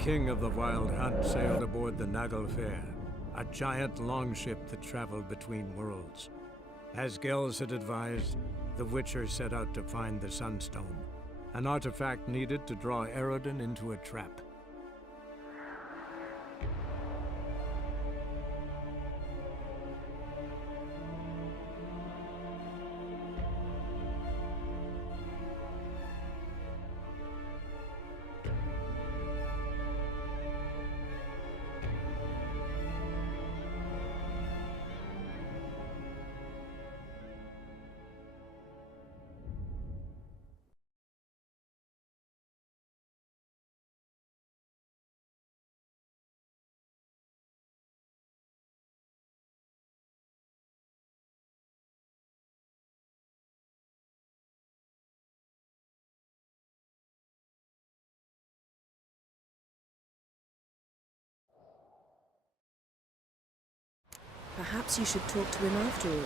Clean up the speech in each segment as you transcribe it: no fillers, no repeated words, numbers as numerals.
king of the Wild Hunt sailed aboard the Naglfar, a giant longship that traveled between worlds. As Gels had advised, the Witcher set out to find the Sunstone, an artifact needed to draw Eredin into a trap. Perhaps you should talk to him after all.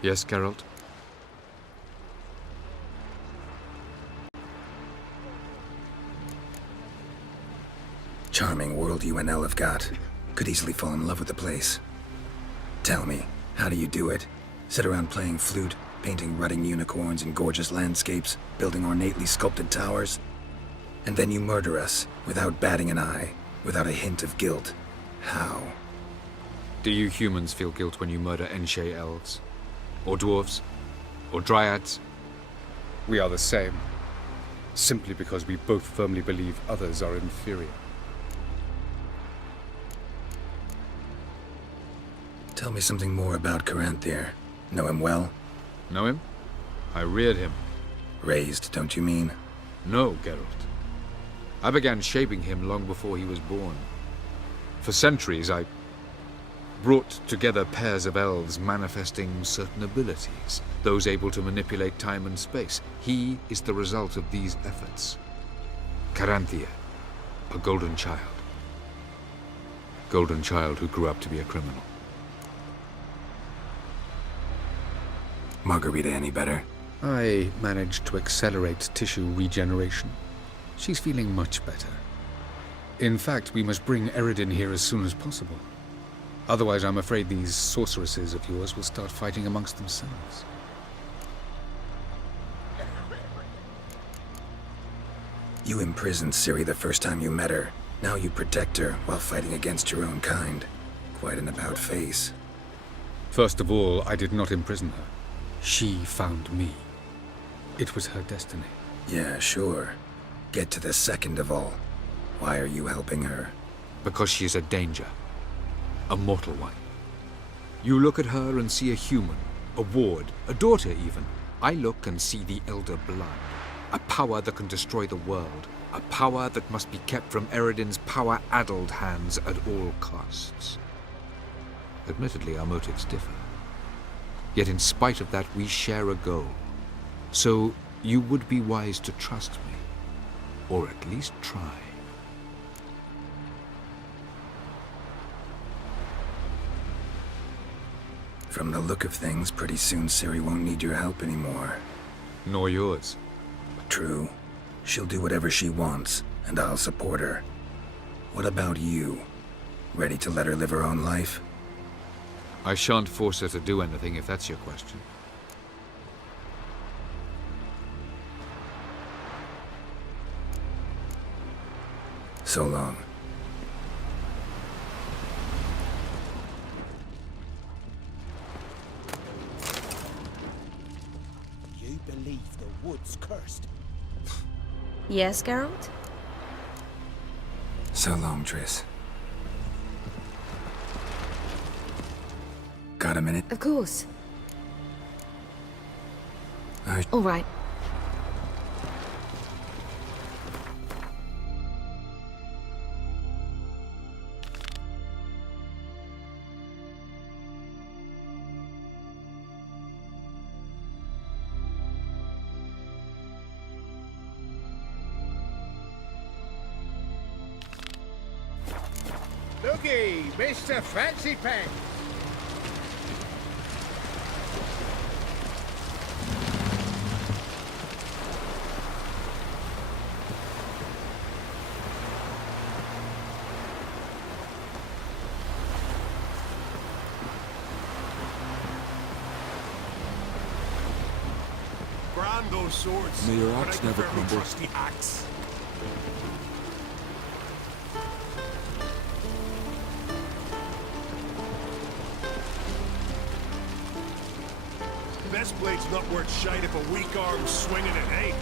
Yes, Geralt? Charming world you and El have got. Could easily fall in love with the place. Tell me, how do you do it? Sit around playing flute, painting rutting unicorns in gorgeous landscapes, building ornately sculpted towers? And then you murder us, without batting an eye, without a hint of guilt. How? Do you humans feel guilt when you murder Enshe elves? Or dwarves? Or dryads? We are the same, simply because we both firmly believe others are inferior. Tell me something more about Caranthir. Know him well? Know him? I reared him. Raised, don't you mean? No, Geralt. I began shaping him long before he was born. For centuries, I brought together pairs of elves manifesting certain abilities, those able to manipulate time and space. He is the result of these efforts. Caranthir, a golden child. Golden child who grew up to be a criminal. Margarita any better? I managed to accelerate tissue regeneration. She's feeling much better. In fact, we must bring Eredin here as soon as possible. Otherwise, I'm afraid these sorceresses of yours will start fighting amongst themselves. You imprisoned Ciri the first time you met her. Now you protect her while fighting against your own kind. Quite an about-face. First of all, I did not imprison her. She found me. It was her destiny. Yeah, sure. Get to the second of all. Why are you helping her? Because she is a danger. A mortal one. You look at her and see a human, a ward, a daughter even. I look and see the Elder Blood. A power that can destroy the world. A power that must be kept from Eredin's power-addled hands at all costs. Admittedly, our motives differ. Yet in spite of that, we share a goal. So you would be wise to trust me. Or at least try. From the look of things, pretty soon Ciri won't need your help anymore. Nor yours. True. She'll do whatever she wants, and I'll support her. What about you? Ready to let her live her own life? I shan't force her to do anything, if that's your question. So long. You believe the wood's cursed? Yes, Geralt? So long, Triss. Got a minute? Of course. I... All right. Looky, Mr. Fancy Pants. brand those swords. May your but axe I never prefer my crumble. trusty axe. Best blade's not worth shite if a weak arm's swinging it, eh?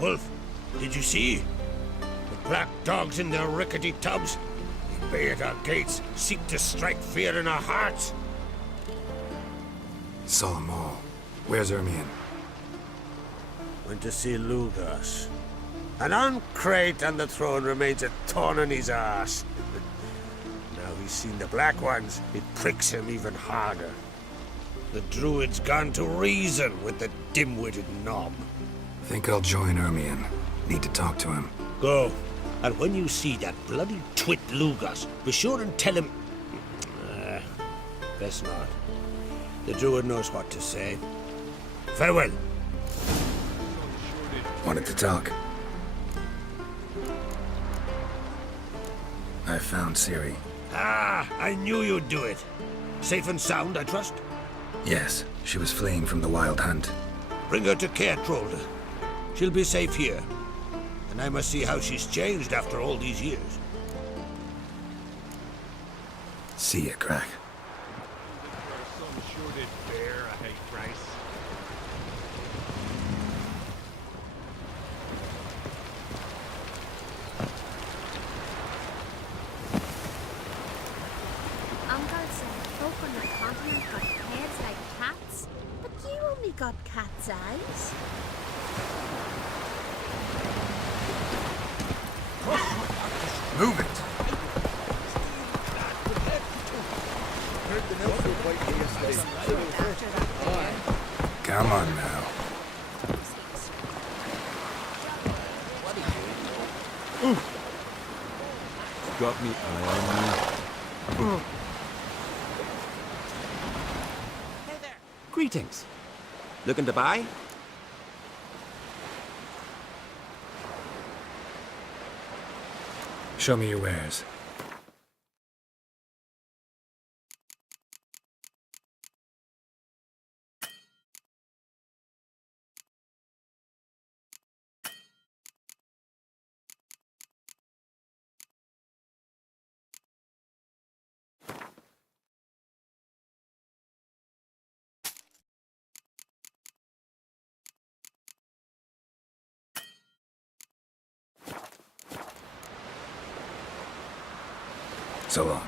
Wolf, did you see? The black dogs in their rickety tubs. They bay at our gates, seek to strike fear in our hearts. Saw 'em all. Where's Ermion? Went to see Lugas. And on Crate on the throne remains a thorn in his arse. Now he's seen the Black Ones, it pricks him even harder. The Druid's gone to reason with the dim-witted knob. Think I'll join Ermion. Need to talk to him. Go. And when you see that bloody twit Lugas, be sure and tell him... best not. The Druid knows what to say. Farewell. Wanted to talk. I found Ciri. Ah, I knew you'd do it. Safe and sound, I trust? Yes, she was fleeing from the Wild Hunt. Bring her to Caertrolde. She'll be safe here. And I must see how she's changed after all these years. See ya, Crack. Some sure did bear a high price. Uncle said folk on the continent got heads like cats, but you only got cat's eyes. Move it! Come on now. Got me eye on you. Greetings. Looking to buy? Show me your wares. So long.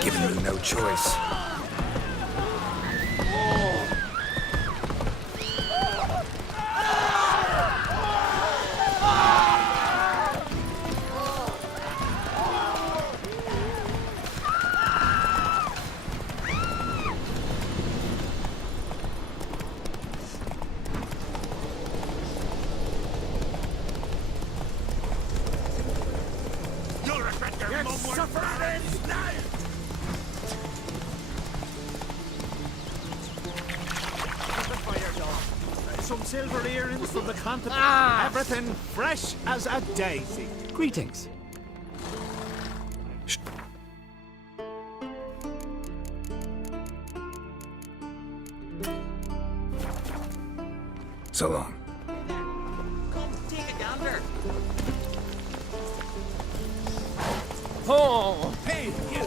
Giving me no choice. Some silver earrings from the continent. Everything fresh as a daisy. Greetings. So long. Come, take a gander. Oh, hey, you.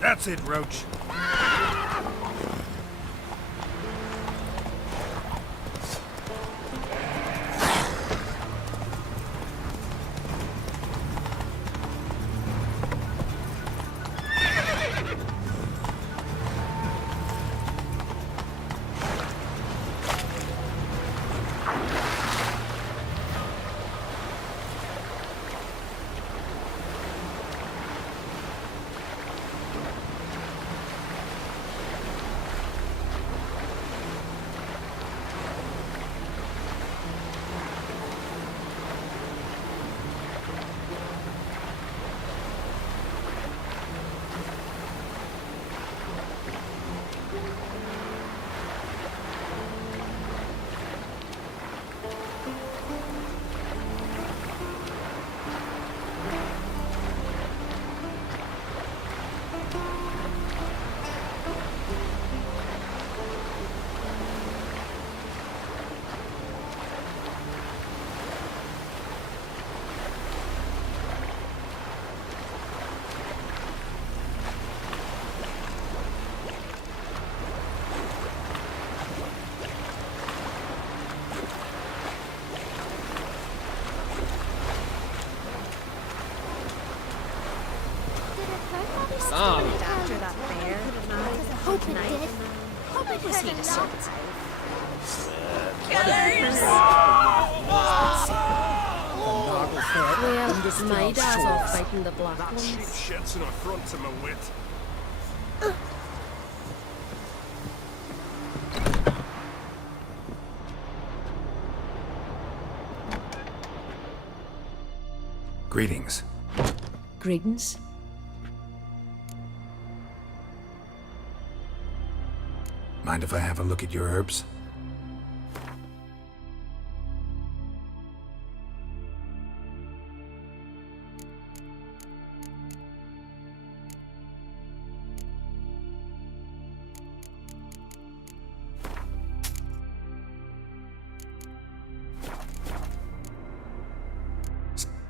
That's it, Roach. After that bear. Hope it did. Hope it was heat Well, my dad's off fighting the black That cheap ones. shit's an affront to my wit. Greetings. Greetings. Mind if I have a look at your herbs?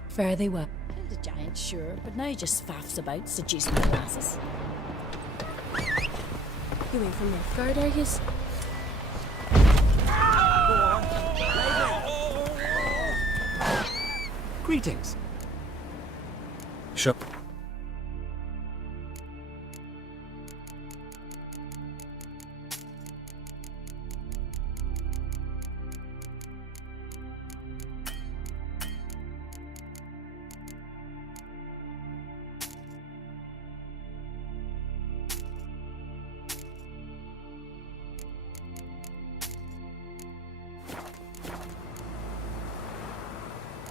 Fare thee well. Killed a giant, sure, but now he just faffs about, seducing the lasses. You ain't from Nilfgaard, are yous? Greetings. Sure.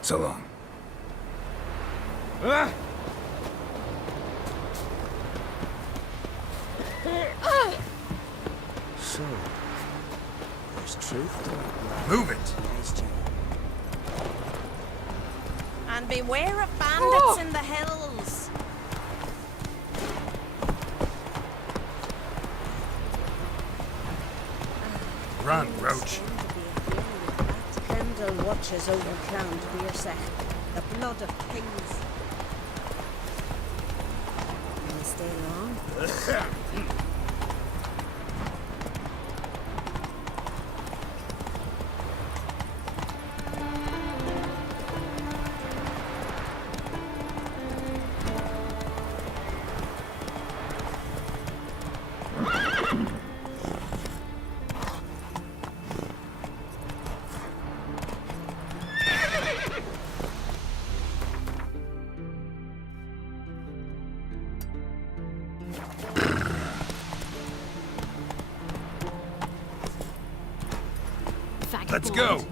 So long. So, there's truth to it. Move it! And beware of bandits in the hills. Run, Roach. Kendall watches over Clown Beersech, the blood of kings. Can you stay long? Let's go!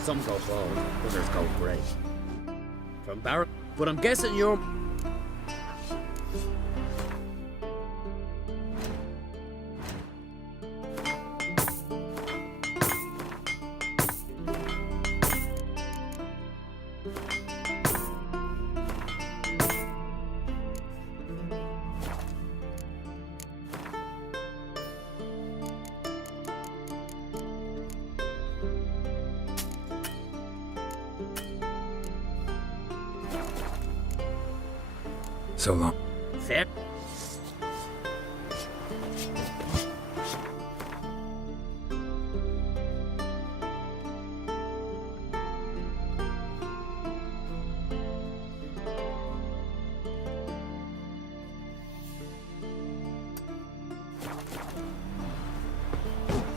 Some go bald, others go grey. From Barrett, but I'm guessing you're... So long. Fair.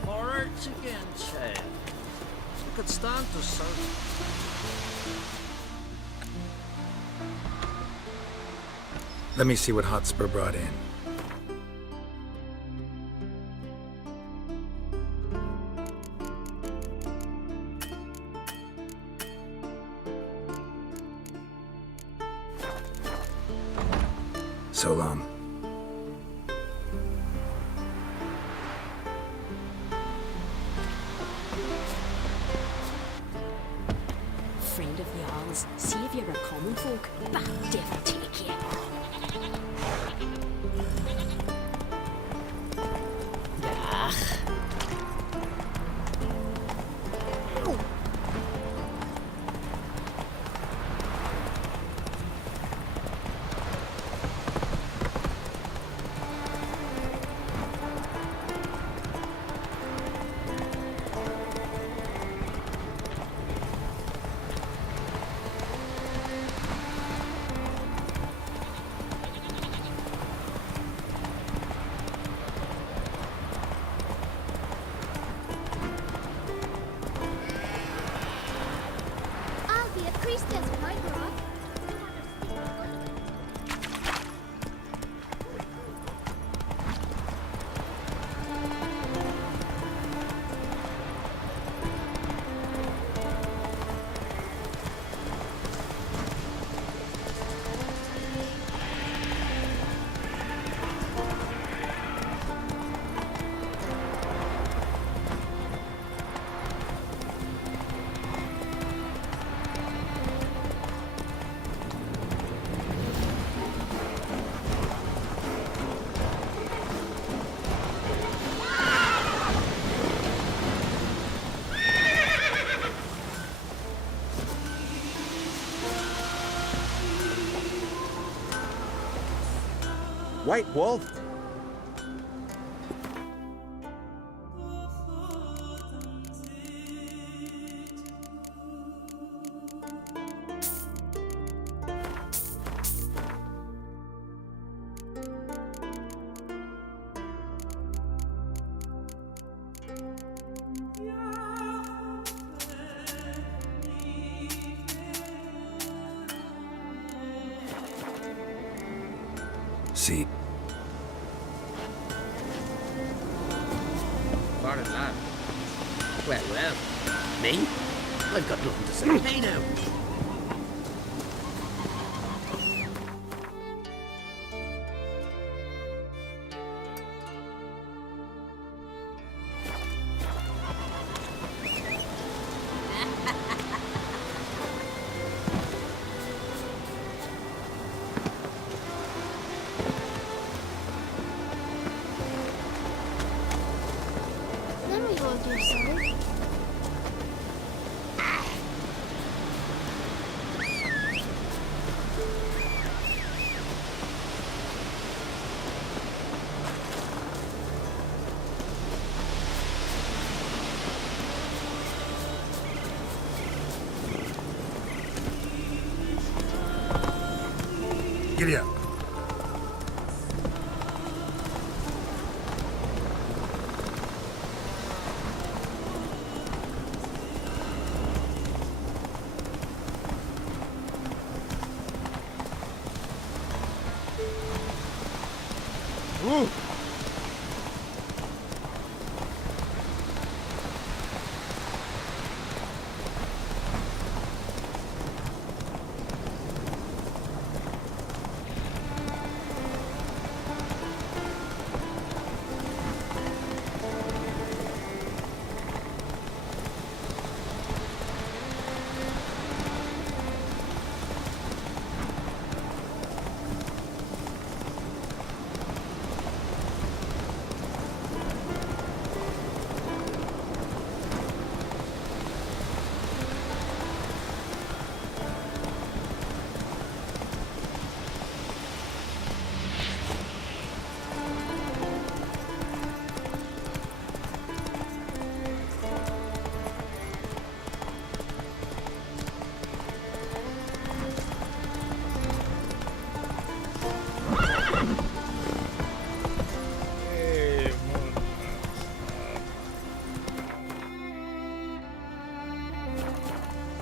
Porridge again, Chad. You could stand to serve. Let me see what Hotspur brought in. So long. Friend of Jarl's, see if you're a common folk. Bah, devil take you. I'll be a priestess when I grow up. White Wolf? See. Foreign lad. Well, well. Me? I've got nothing to say. Hey now. Then we will do so. Giddy up.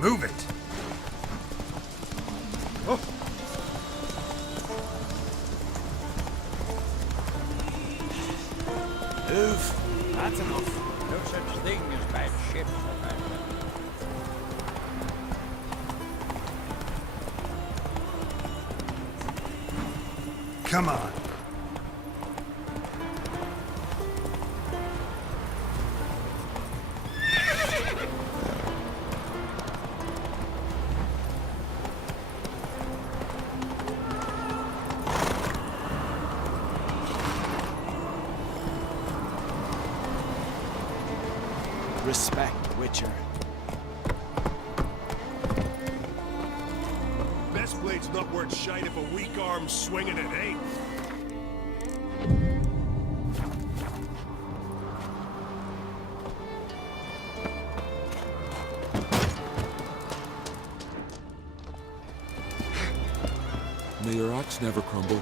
Move it! Move. That's enough. No such thing as bad ships. Come on. Respect, Witcher. Best blade's not worth shite if a weak arm's swinging it, eh? May your axe never crumble.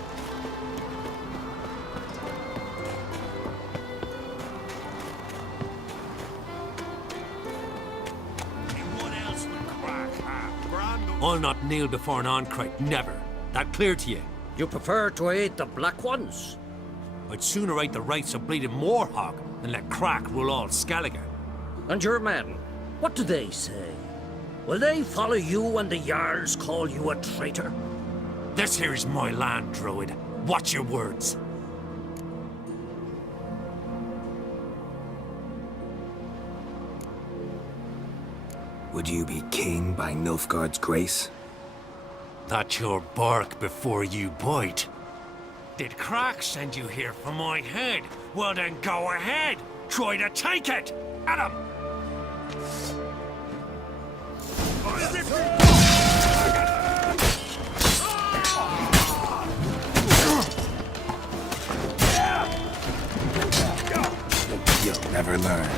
Anyone else would crack, huh? Brando. I'll not kneel before an Oncrite, never. That clear to you? You prefer to aid the Black Ones? I'd sooner aid the rights of bleeding Morhog than let Crack rule all Skellige. And your men, what do they say? Will they follow you when the Jarls call you a traitor? This here is my land, Druid. Watch your words. Would you be king by Nilfgaard's grace? That's your bark before you bite. Did Crack send you here for my head? Well then go ahead. Try to take it. At him. You'll never learn.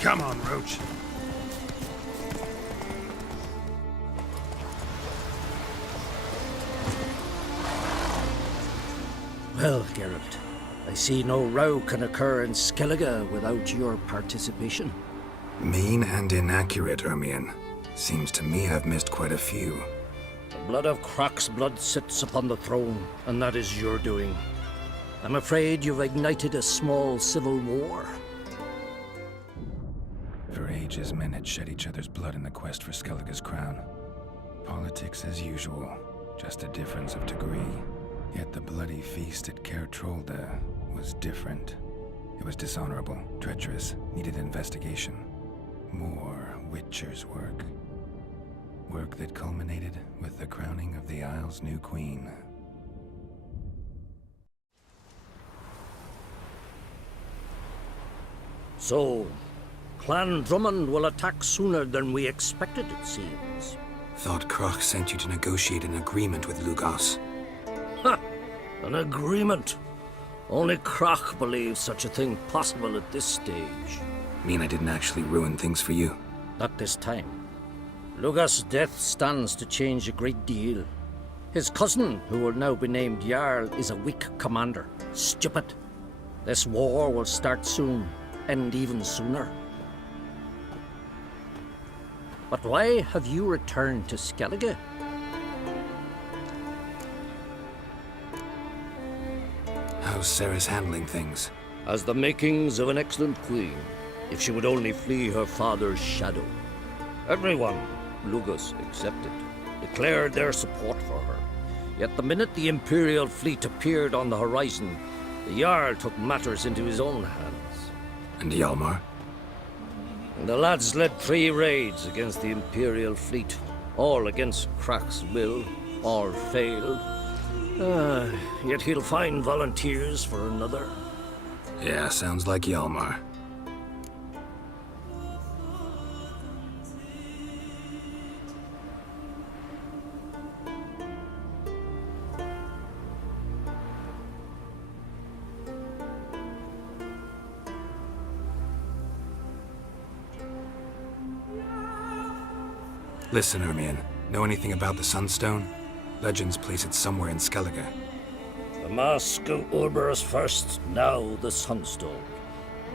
Come on, Roach. Well, Geralt, I see no row can occur in Skellige without your participation. Mean and inaccurate, Ermion. Seems to me I've missed quite a few. The blood of Croc's blood sits upon the throne, and that is your doing. I'm afraid you've ignited a small civil war. For ages, men had shed each other's blood in the quest for Skellige's crown. Politics as usual, just a difference of degree. Yet the bloody feast at Caer Trolda was different. It was dishonorable, treacherous, needed investigation. More Witcher's work. Work that culminated with the crowning of the Isle's new queen. So, Clan Drummond will attack sooner than we expected, it seems. Thought Croc sent you to negotiate an agreement with Lugos. Ha! An agreement? Only Croc believes such a thing possible at this stage. Mean I didn't actually ruin things for you? Not this time. Lugos' death stands to change a great deal. His cousin, who will now be named Jarl, is a weak commander. Stupid. This war will start soon, end even sooner. But why have you returned to Skellige? How's Sarah's handling things? Has the makings of an excellent queen, if she would only flee her father's shadow. Everyone, Lugos excepted, declared their support for her. Yet the minute the Imperial fleet appeared on the horizon, the Jarl took matters into his own hands. And Hjalmar? The lads led 3 raids against the Imperial fleet, all against Croc's will, all failed. Yet he'll find volunteers for another. Yeah, sounds like Hjalmar. Listen, Ermion. Know anything about the Sunstone? Legends place it somewhere in Skellige. The Mask of Urberus first, now the Sunstone.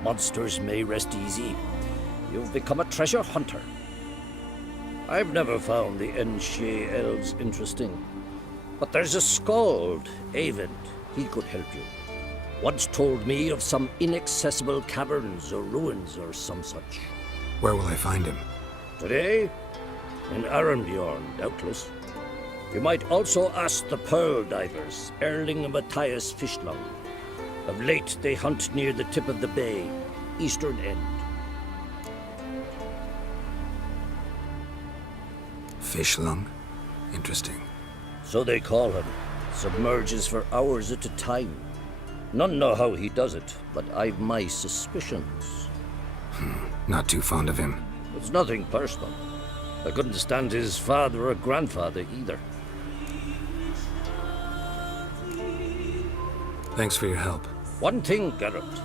Monsters may rest easy. You've become a treasure hunter. I've never found the Enshe elves interesting. But there's a skald, Eyvind. He could help you. Once told me of some inaccessible caverns or ruins or some such. Where will I find him? Today? In Arenbjorn, doubtless. You might also ask the Pearl Divers, Erling and Matthias Fishlung. Of late, they hunt near the tip of the bay, eastern end. Fishlung? Interesting. So they call him. Submerges for hours at a time. None know how he does it, but I've my suspicions. Not too fond of him. It's nothing personal. I couldn't stand his father or grandfather either. Thanks for your help. One thing, Geralt.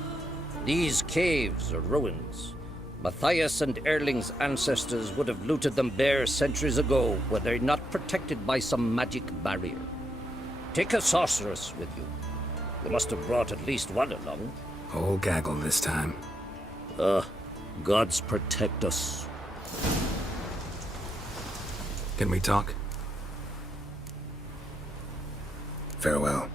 These caves are ruins. Matthias and Erling's ancestors would have looted them bare centuries ago were they not protected by some magic barrier. Take a sorceress with you. You must have brought at least one along. Whole gaggle this time. Gods protect us. Can we talk? Farewell.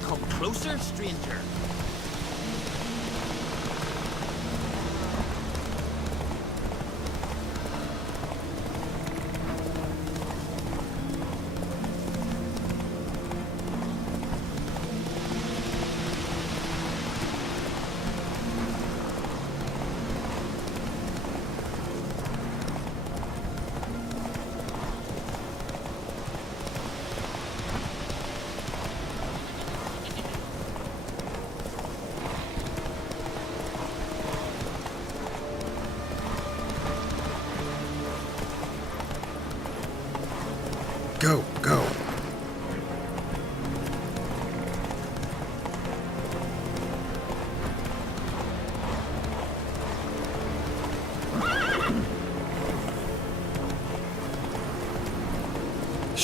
Come closer, stranger.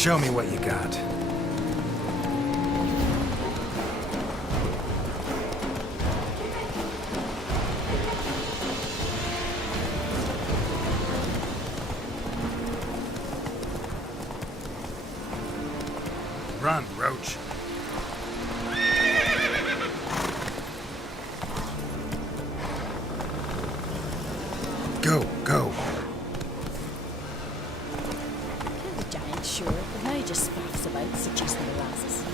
Show me what you got. Run, Roach. Go, go. Killed the giant, sure, but now he just faffs about, suggesting lasses.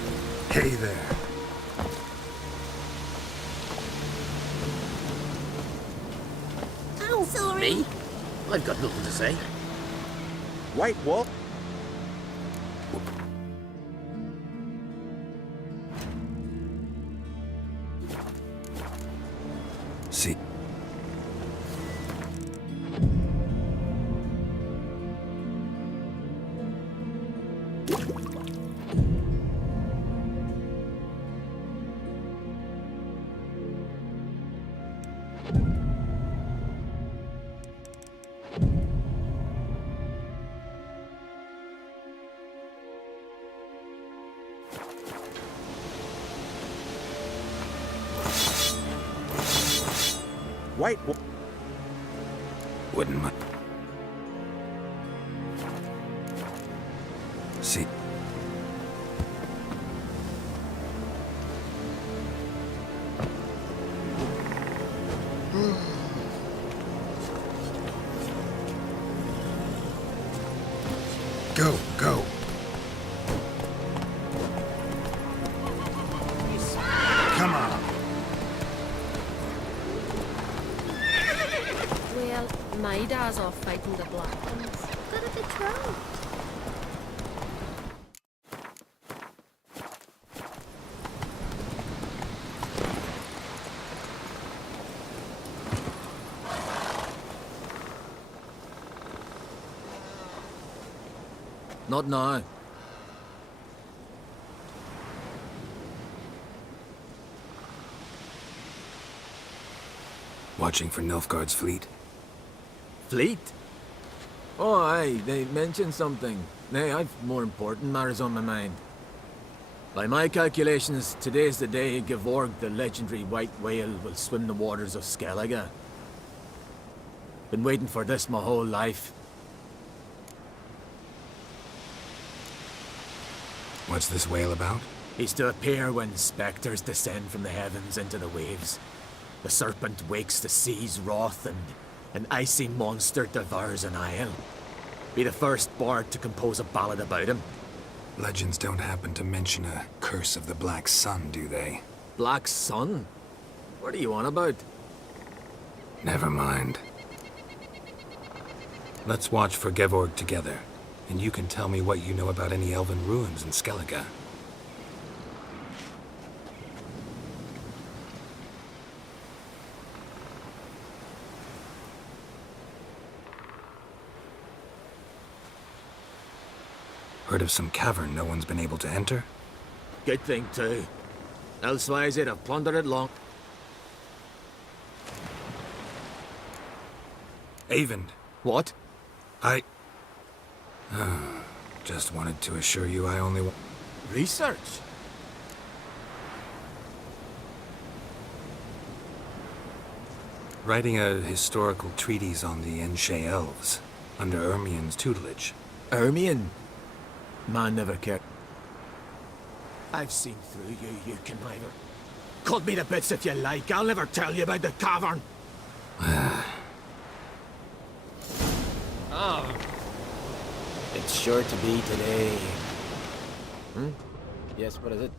Hey there. Oh, sorry. Me? I've got nothing to say. White Wolf? See. White Wolf. Wouldn't mind. See. Go, go. Come on. Well, my dad's off fighting the black ones. Got a bit thrown. Not now. Watching for Nilfgaard's fleet. Fleet? Oh, aye, they mentioned something. Nay, I've more important matters on my mind. By my calculations, today's the day Gevorg, the legendary white whale, will swim the waters of Skellige. Been waiting for this my whole life. What's this whale about? He's to appear when spectres descend from the heavens into the waves. The serpent wakes the sea's wrath and an icy monster devours an isle. Be the first bard to compose a ballad about him. Legends don't happen to mention a curse of the Black Sun, do they? Black Sun? What are you on about? Never mind. Let's watch for Gevorg together, and you can tell me what you know about any elven ruins in Skellige. Heard of some cavern no one's been able to enter? Good thing, too. Elsewise, they'd have plundered it long. Avon. What? I... just wanted to assure you I only want... Research? Writing a historical treatise on the Enshe Elves, under Ermien's tutelage. Ermien? Man never cared. I've seen through you, you conniver. Cut me to bits if you like, I'll never tell you about the cavern. Oh. It's sure to be today. Yes, what is it?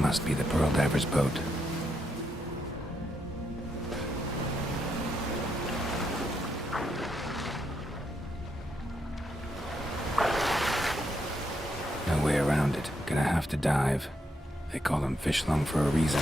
Must be the Pearl Diver's boat. No way around it. Gonna have to dive. They call them fish lung for a reason.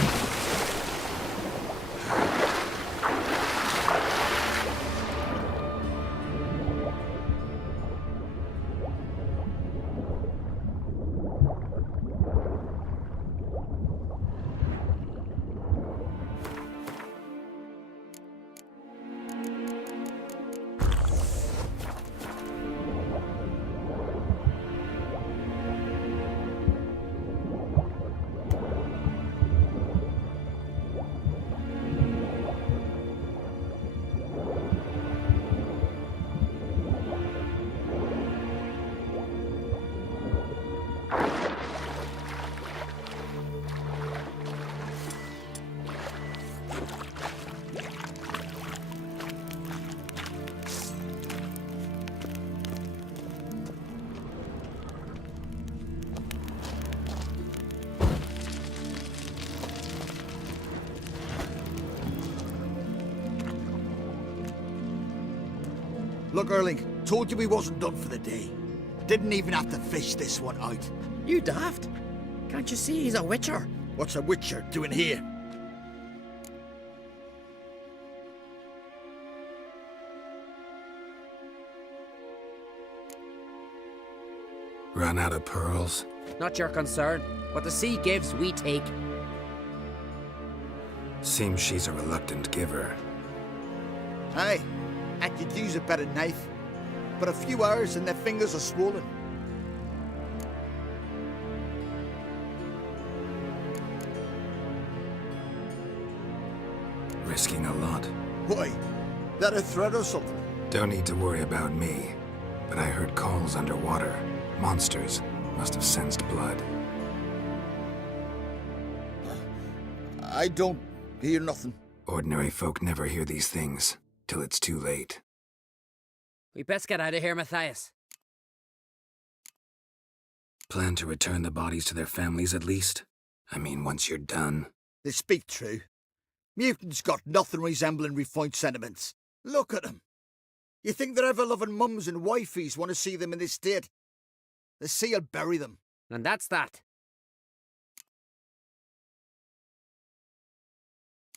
Look, Erling, told you we wasn't done for the day. Didn't even have to fish this one out. You daft? Can't you see he's a witcher? What's a witcher doing here? Run out of pearls? Not your concern. What the sea gives, we take. Seems she's a reluctant giver. Aye, I could use a better knife. But a few hours and their fingers are swollen. Risking a lot. Why? That a threat or something? Don't need to worry about me. But I heard calls underwater. Monsters must have sensed blood. I don't hear nothing. Ordinary folk never hear these things, till it's too late. We best get out of here, Matthias. Plan to return the bodies to their families at least? I mean, once you're done. They speak true. Mutants got nothing resembling refined sentiments. Look at them. You think their ever-loving mums and wifeys want to see them in this state? The sea will bury them. And that's that.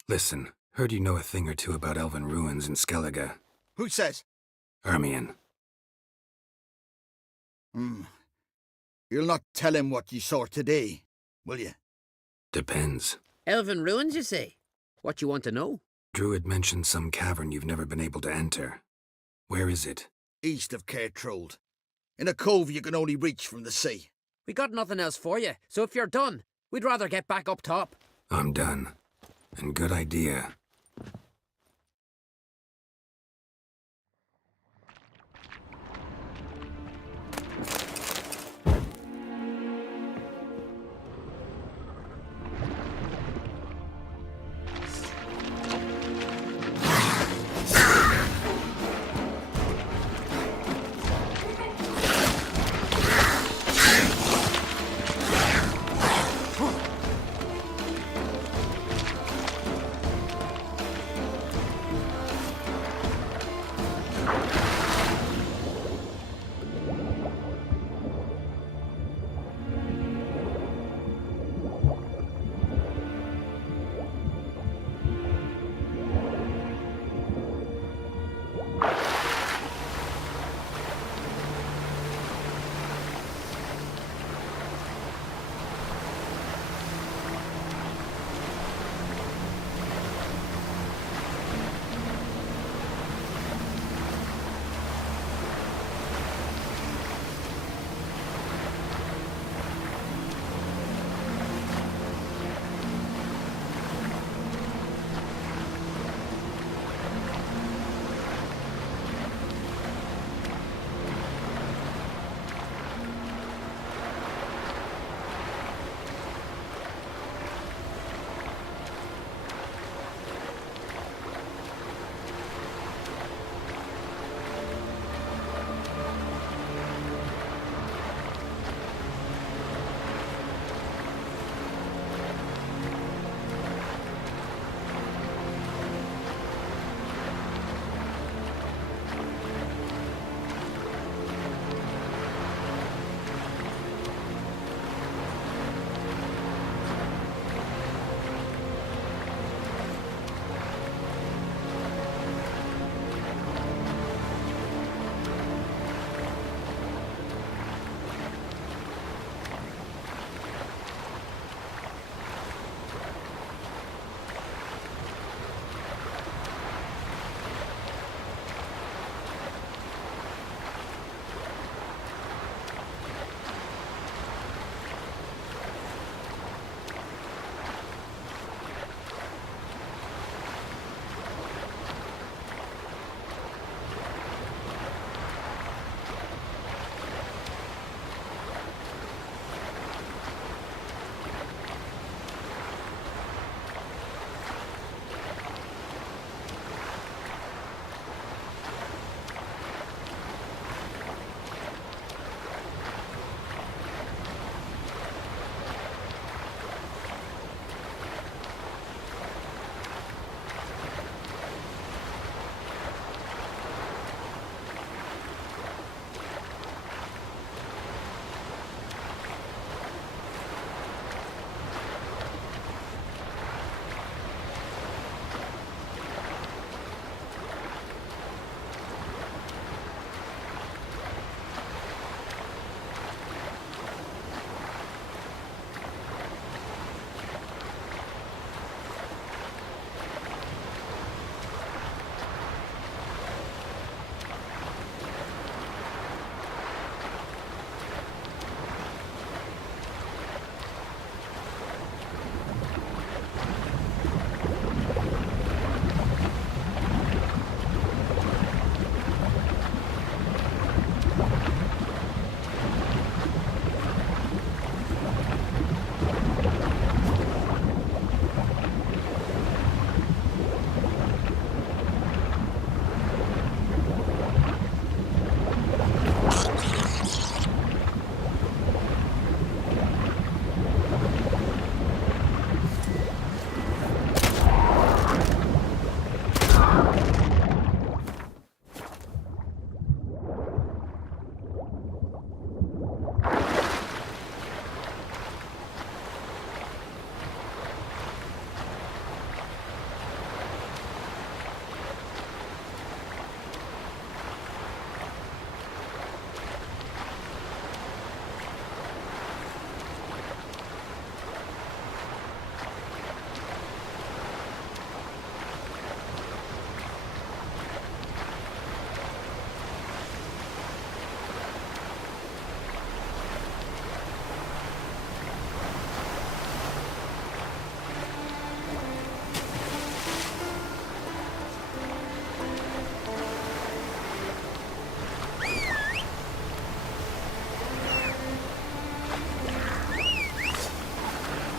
Listen, heard you know a thing or two about elven ruins in Skellige. Who says? Ermion. You'll not tell him what you saw today, will you? Depends. Elven ruins, you say? What you want to know? Druid mentioned some cavern you've never been able to enter. Where is it? East of Cairtrold. In a cove you can only reach from the sea. We got nothing else for you, so if you're done, we'd rather get back up top. I'm done. And good idea.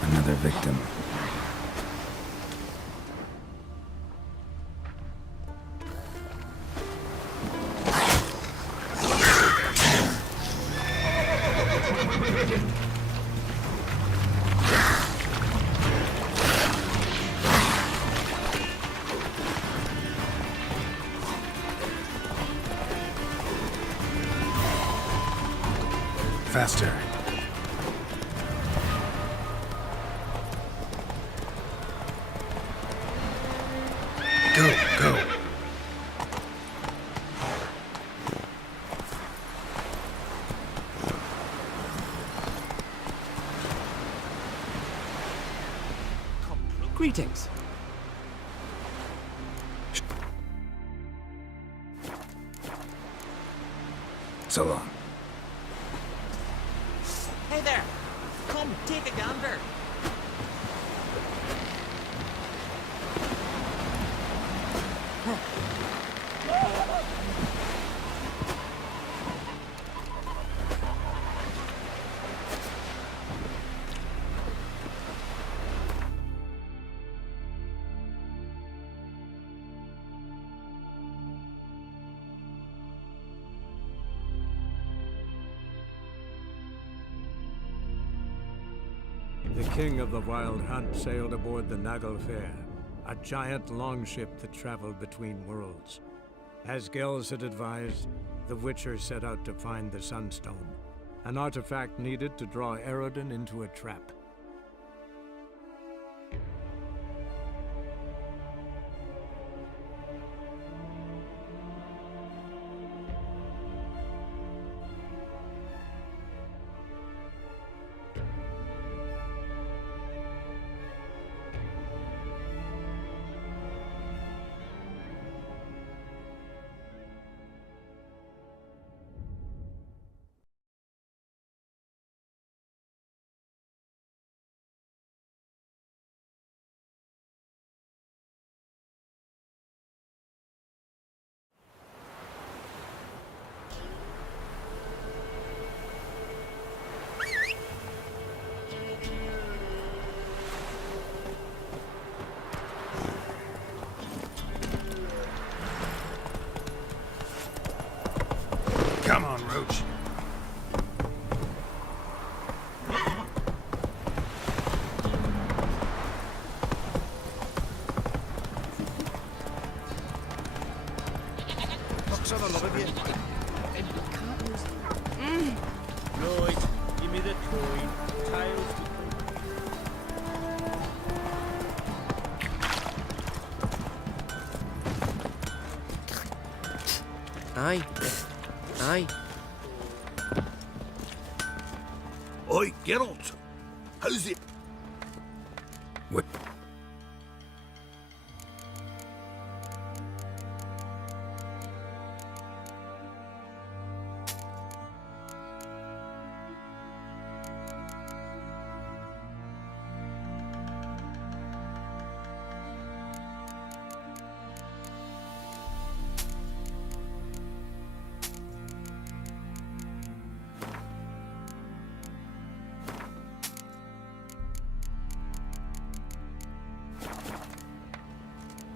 Another victim. Faster. Go. Greetings. So long. Hey there! Come, take a gander. The king of the Wild Hunt sailed aboard the Naglfar, a giant longship that traveled between worlds. As Gels had advised, the Witcher set out to find the Sunstone, an artifact needed to draw Eredin into a trap. Come on, Roach. Fuck's on the love of you. Right, give me the coin. Tails to Aye. Oi, Geralt. How's it? What?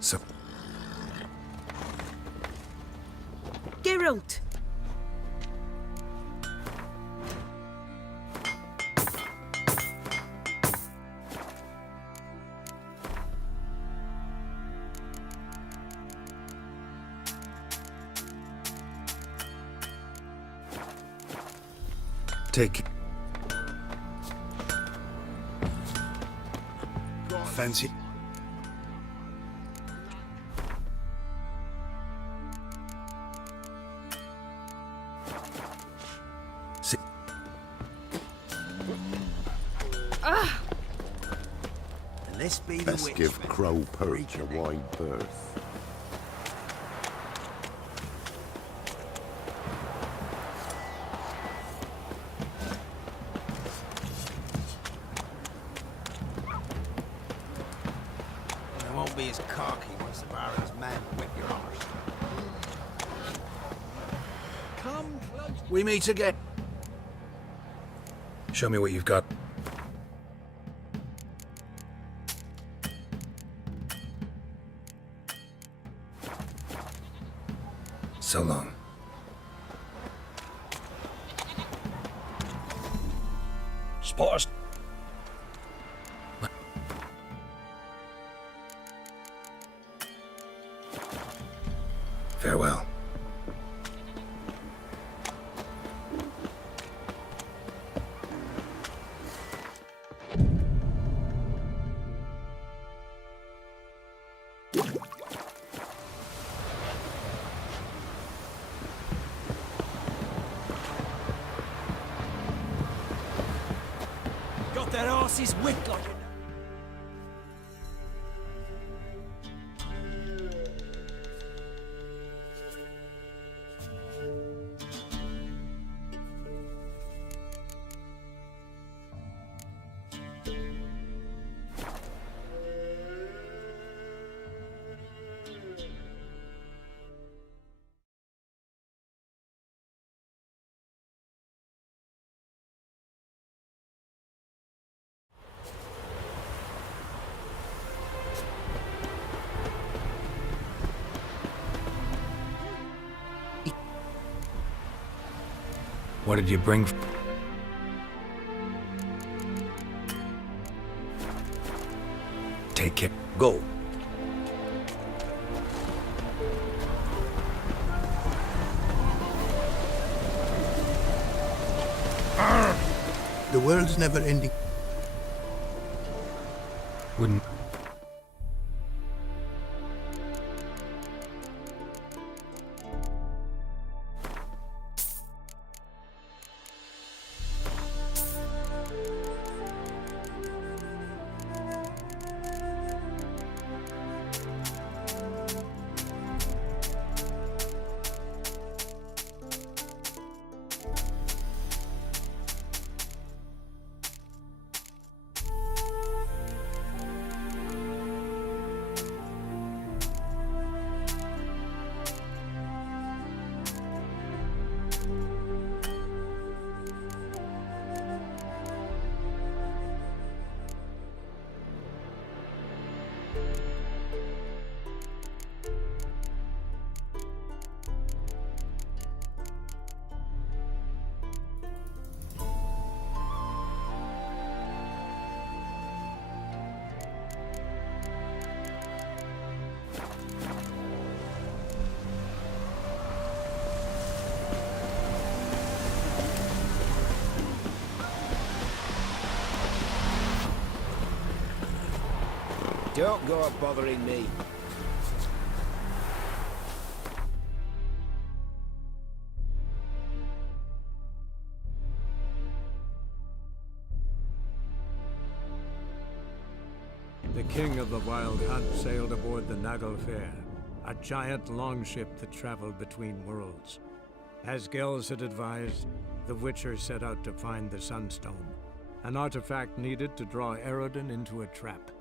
So, Geralt! take. Fancy. Let's be the Best witch. give Crow Perch a wide berth. It won't be as cocky once the Baron's man will whip your arse. Come close. We meet again. Show me what you've got. So long. Spotters. Farewell. Got that arse's wick on you. What did you bring? Take care. Go. The world's never ending. Wouldn't. Don't go up bothering me. The king of the Wild Hunt sailed aboard the Naglfar, a giant longship that traveled between worlds. As Gels had advised, the Witcher set out to find the Sunstone, an artifact needed to draw Eredin into a trap.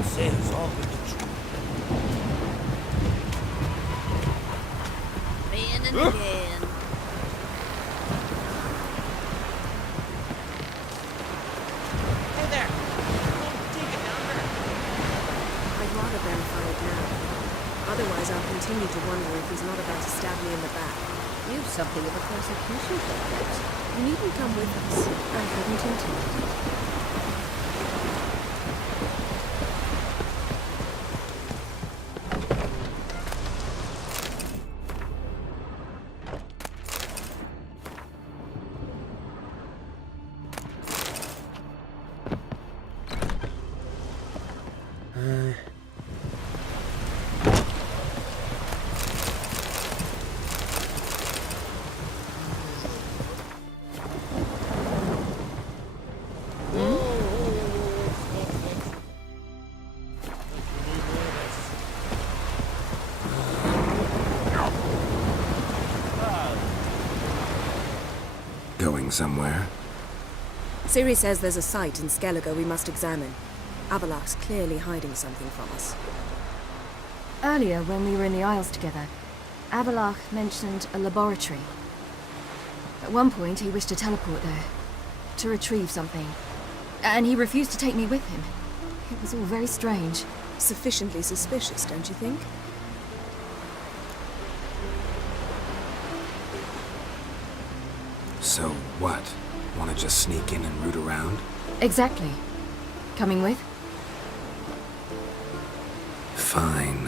Sails all with the truth. Raining again. Hey there! Come take it down there. I'd rather verify it now. Otherwise, I'll continue to wonder if he's not about to stab me in the back. You've something of a persecution project. You needn't come with us. I hadn't intended. Going somewhere? Ciri says there's a site in Skellige we must examine. Avallac'h's clearly hiding something from us. Earlier, when we were in the Isles together, Avallac'h mentioned a laboratory. At one point, he wished to teleport there, to retrieve something. And he refused to take me with him. It was all very strange. Sufficiently suspicious, don't you think? So what? Want to just sneak in and root around? Exactly. Coming with? Fine.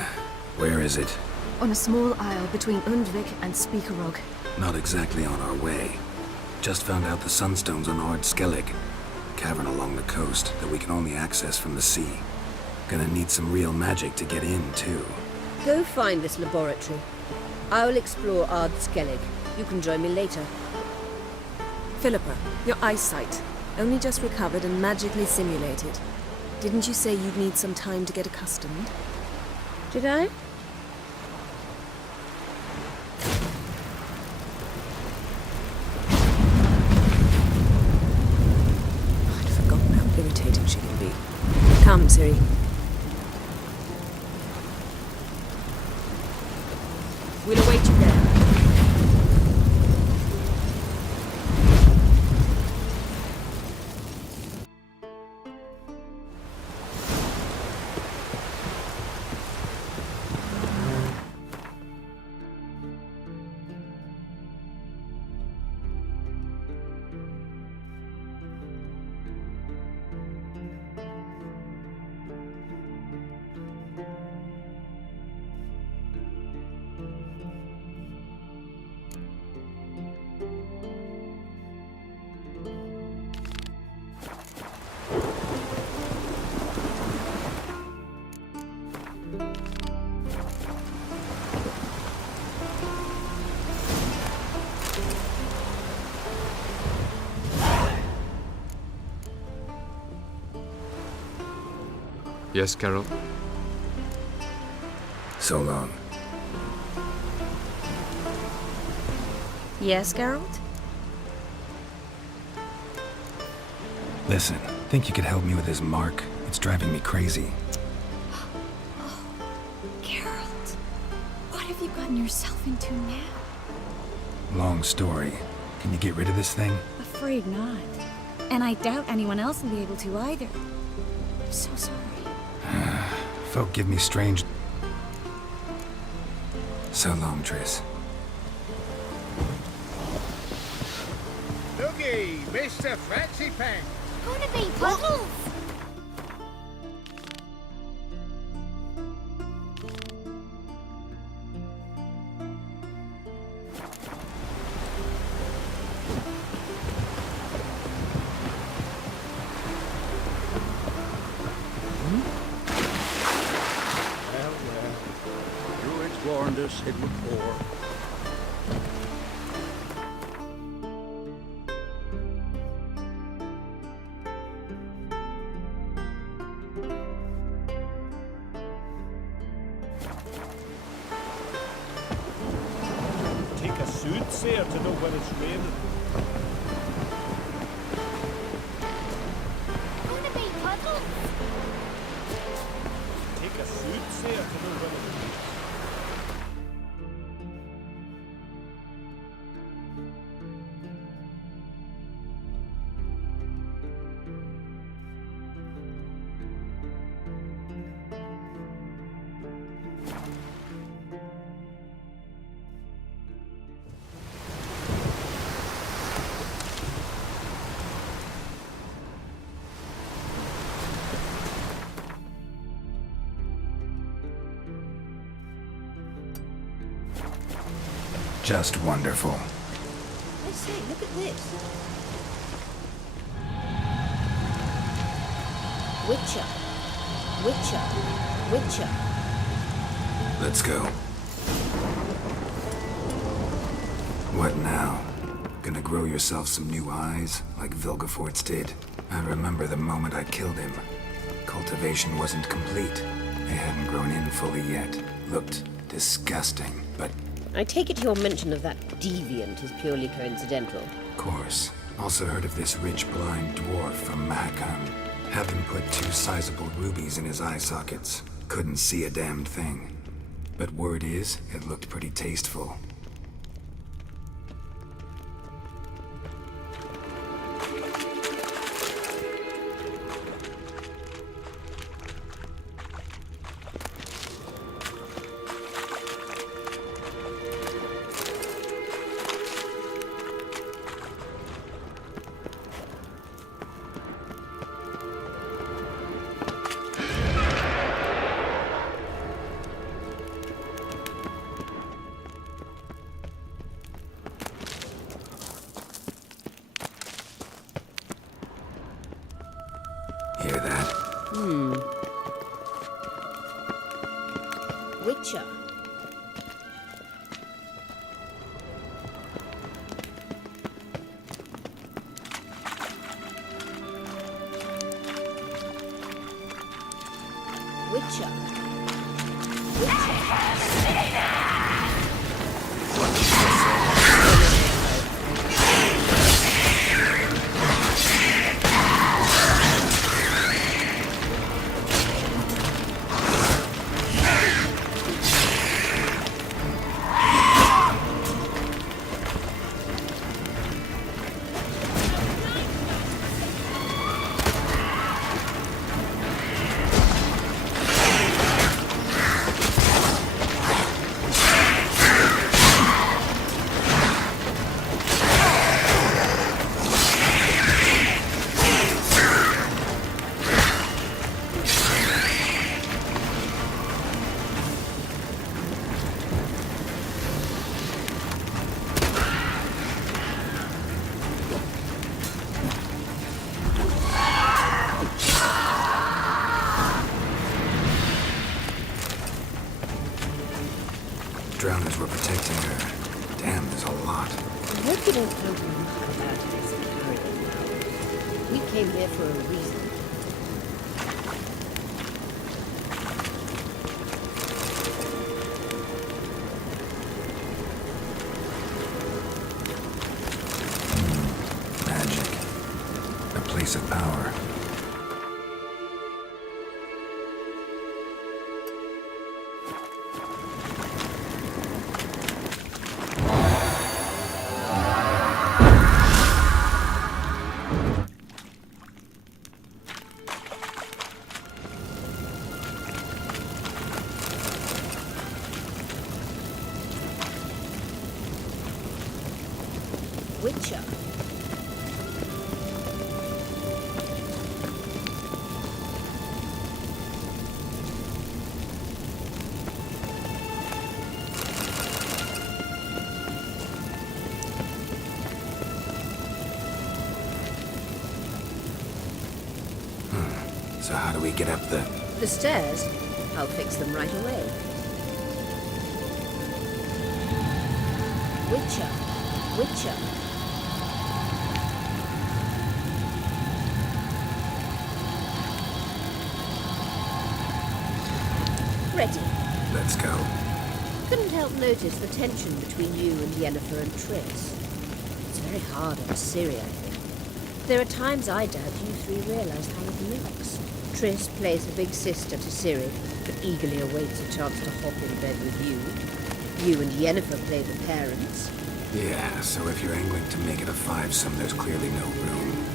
Where is it? On a small isle between Undvik and Speakerog. Not exactly on our way. Just found out the Sunstone's on Ard Skellig. Cavern along the coast that we can only access from the sea. Gonna need some real magic to get in, too. Go find this laboratory. I'll explore Ard Skellig. You can join me later. Philippa, your eyesight. Only just recovered and magically simulated. Didn't you say you'd need some time to get accustomed? Did I? I'd forgotten how irritating she can be. Come, Ciri. We'll await you there. Yes, Carol? So long. Yes, Geralt? Listen, think you could help me with this mark? It's driving me crazy. Geralt, what have you gotten yourself into now? Long story. Can you get rid of this thing? Afraid not. And I doubt anyone else will be able to either. I'm so sorry. Folk give me strange... So long, Triss. Looky, Mr. Fancy Pants. Gonna be puddles. Warned us it would pour. Take a soothsayer to know when it's raining. Gonna be puddles. Take a soothsayer to know when it's raining. Just wonderful. I say, look at this. Witcher. Witcher. Witcher. Let's go. What now? Gonna grow yourself some new eyes, like Vilgefortz did? I remember the moment I killed him. Cultivation wasn't complete. They hadn't grown in fully yet. Looked disgusting, but... I take it your mention of that deviant is purely coincidental. Of course. Also heard of this rich blind dwarf from Mahakam. Had them put 2 sizable rubies in his eye sockets. Couldn't see a damn thing. But word is, it looked pretty tasteful. Hear that? Witcher. Witcher. Drowners were protecting her. Damn, there's a lot. I hope you don't count a lot about it as a carrion now. We came here for a reason. Magic. A place of power. Witcher. So how do we get up the... The stairs? I'll fix them right away. Witcher. Witcher. Ready. Let's go. Couldn't help notice the tension between you and Yennefer and Triss. It's very hard on Ciri, I think. There are times I doubt you three realize how it looks. Triss plays the big sister to Ciri, but eagerly awaits a chance to hop in bed with you. You and Yennefer play the parents. Yeah, so if you're angling to make it a five-some, there's clearly no room.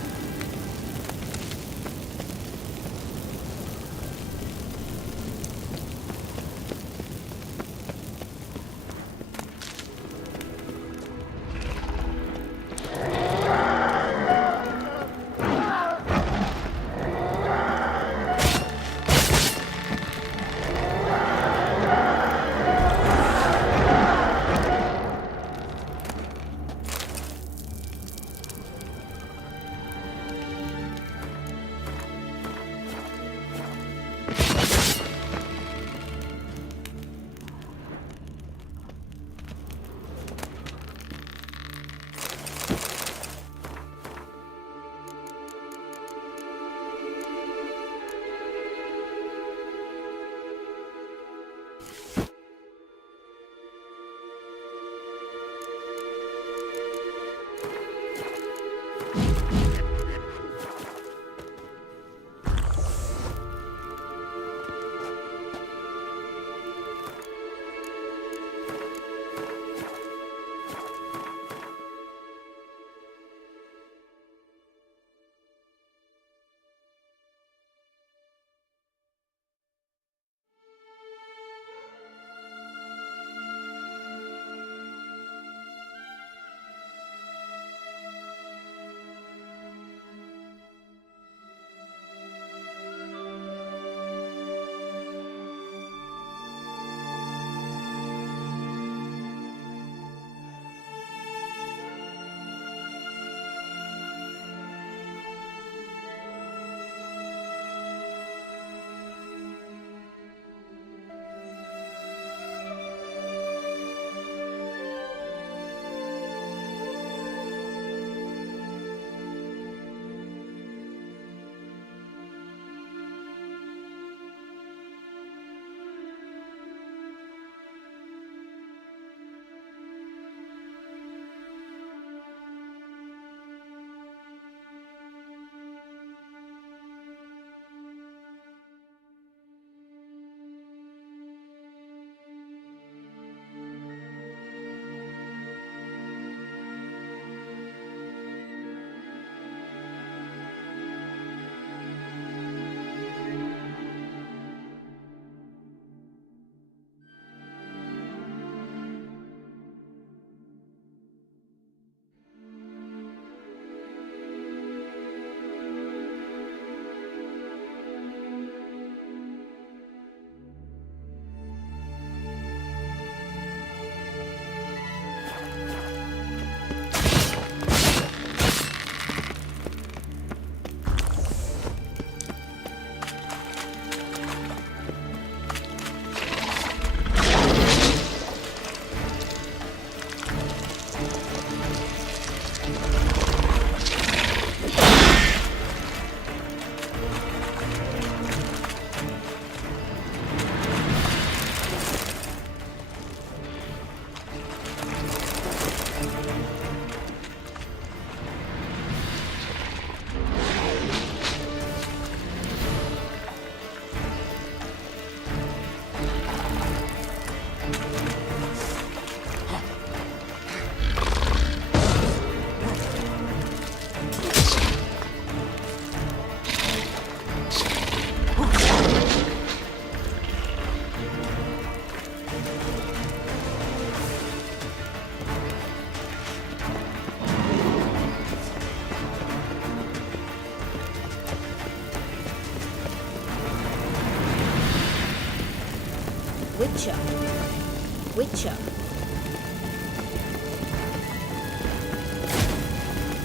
Witcher. Witcher.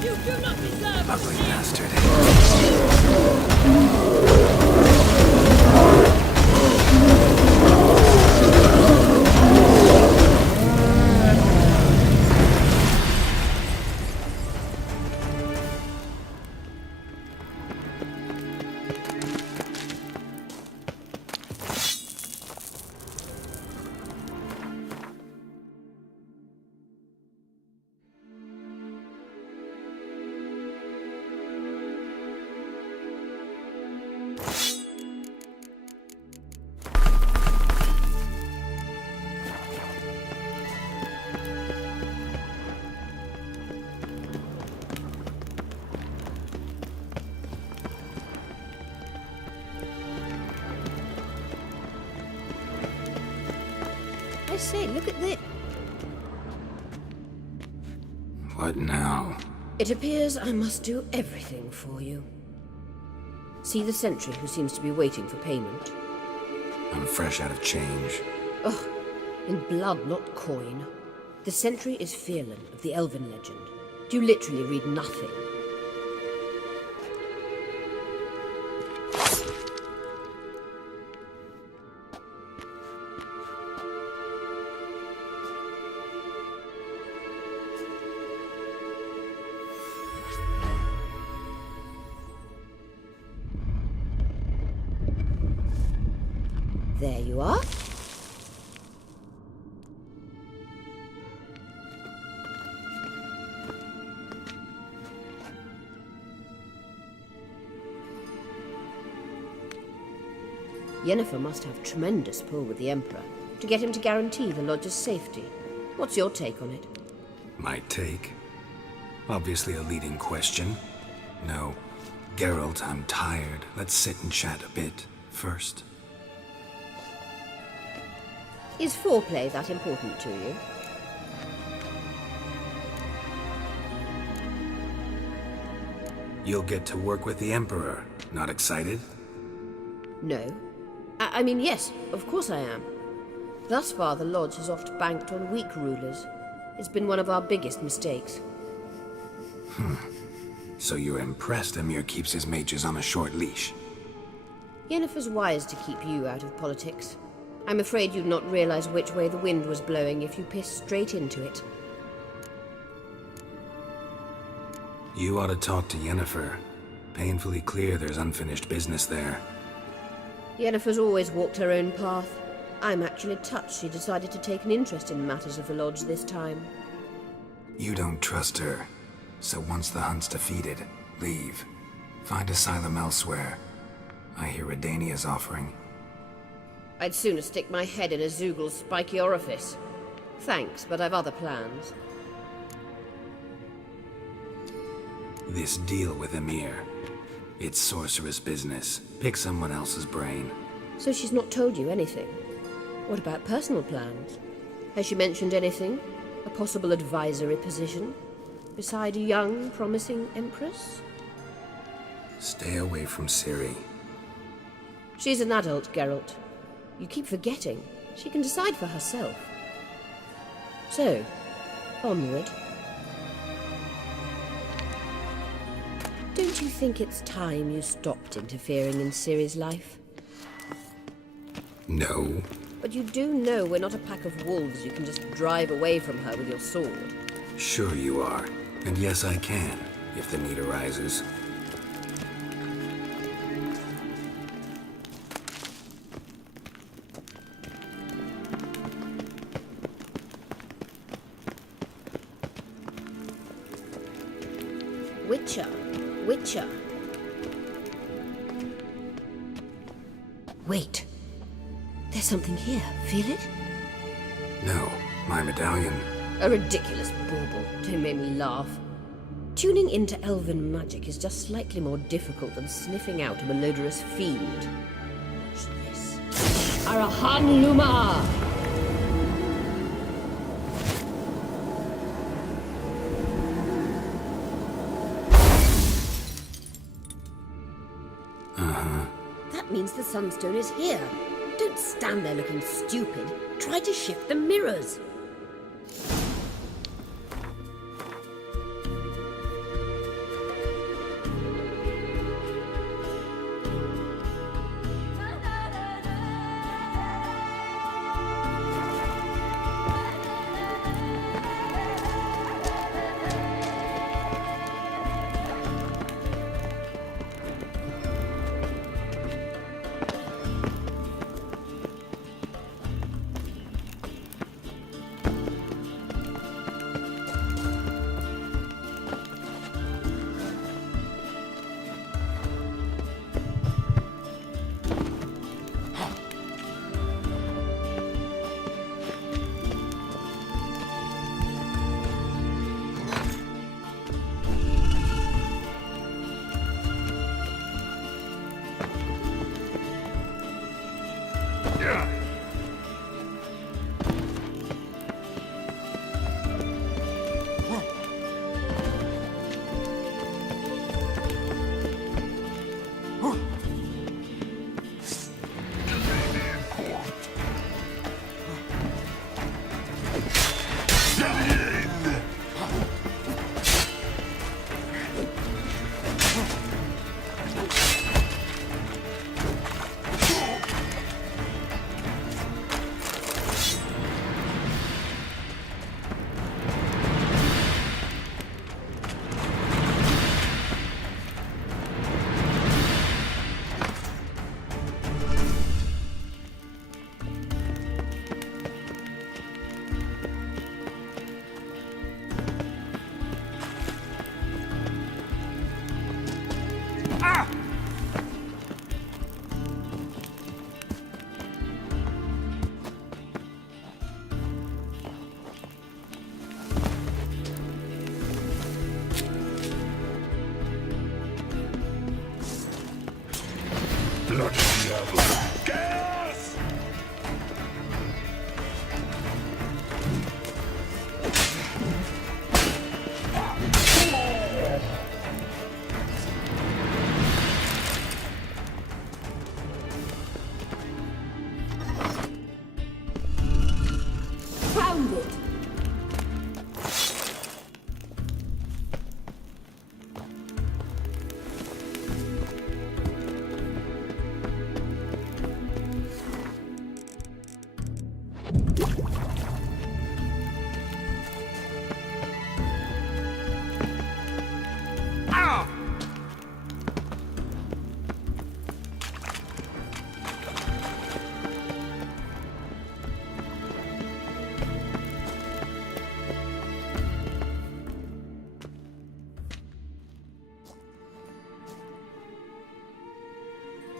You do not deserve Ugly bastard. I say, look at this. What now? It appears I must do everything for you. See the sentry who seems to be waiting for payment? I'm fresh out of change. Ugh, in blood, not coin. The sentry is Fierlan of the Elven legend. You literally read nothing. There you are. Yennefer must have tremendous pull with the Emperor to get him to guarantee the Lodge's safety. What's your take on it? My take? Obviously a leading question. No. Geralt, I'm tired. Let's sit and chat a bit first. Is foreplay that important to you? You'll get to work with the Emperor. Not excited? No. I mean, yes, of course I am. Thus far, the Lodge has oft banked on weak rulers. It's been one of our biggest mistakes. So you're impressed Emir keeps his mages on a short leash? Yennefer's wise to keep you out of politics. I'm afraid you'd not realize which way the wind was blowing if you pissed straight into it. You ought to talk to Yennefer. Painfully clear there's unfinished business there. Yennefer's always walked her own path. I'm actually touched she decided to take an interest in matters of the Lodge this time. You don't trust her. So once the hunt's defeated, leave. Find asylum elsewhere. I hear Redania's offering. I'd sooner stick my head in a Zoogl's spiky orifice. Thanks, but I've other plans. This deal with Emir. It's sorceress business. Pick someone else's brain. So she's not told you anything? What about personal plans? Has she mentioned anything? A possible advisory position? Beside a young, promising Empress? Stay away from Ciri. She's an adult, Geralt. You keep forgetting. She can decide for herself. So, onward. Don't you think it's time you stopped interfering in Ciri's life? No. But you do know we're not a pack of wolves you can just drive away from her with your sword. Sure you are. And yes, I can, if the need arises. Witcher. Wait. There's something here. Feel it? No, my medallion. A ridiculous bauble. Don't make me laugh. Tuning into elven magic is just slightly more difficult than sniffing out a malodorous fiend. Watch this. Arahan Luma! That means the Sunstone is here. Don't stand there looking stupid. Try to shift the mirrors.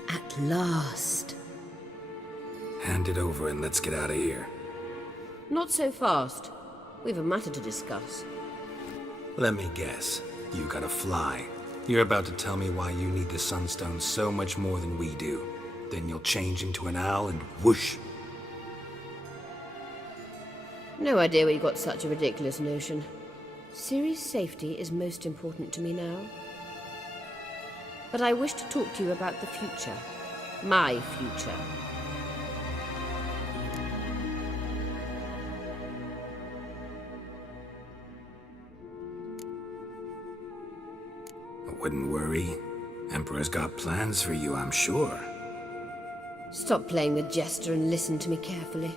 At last. Hand it over and let's get out of here. Not so fast. We've a matter to discuss. Let me guess. You gotta fly. You're about to tell me why you need the Sunstone so much more than we do. Then you'll change into an owl and whoosh. No idea where you got such a ridiculous notion. Ciri's safety is most important to me now. But I wish to talk to you about the future. My future. I wouldn't worry. Emperor's got plans for you, I'm sure. Stop playing the jester and listen to me carefully.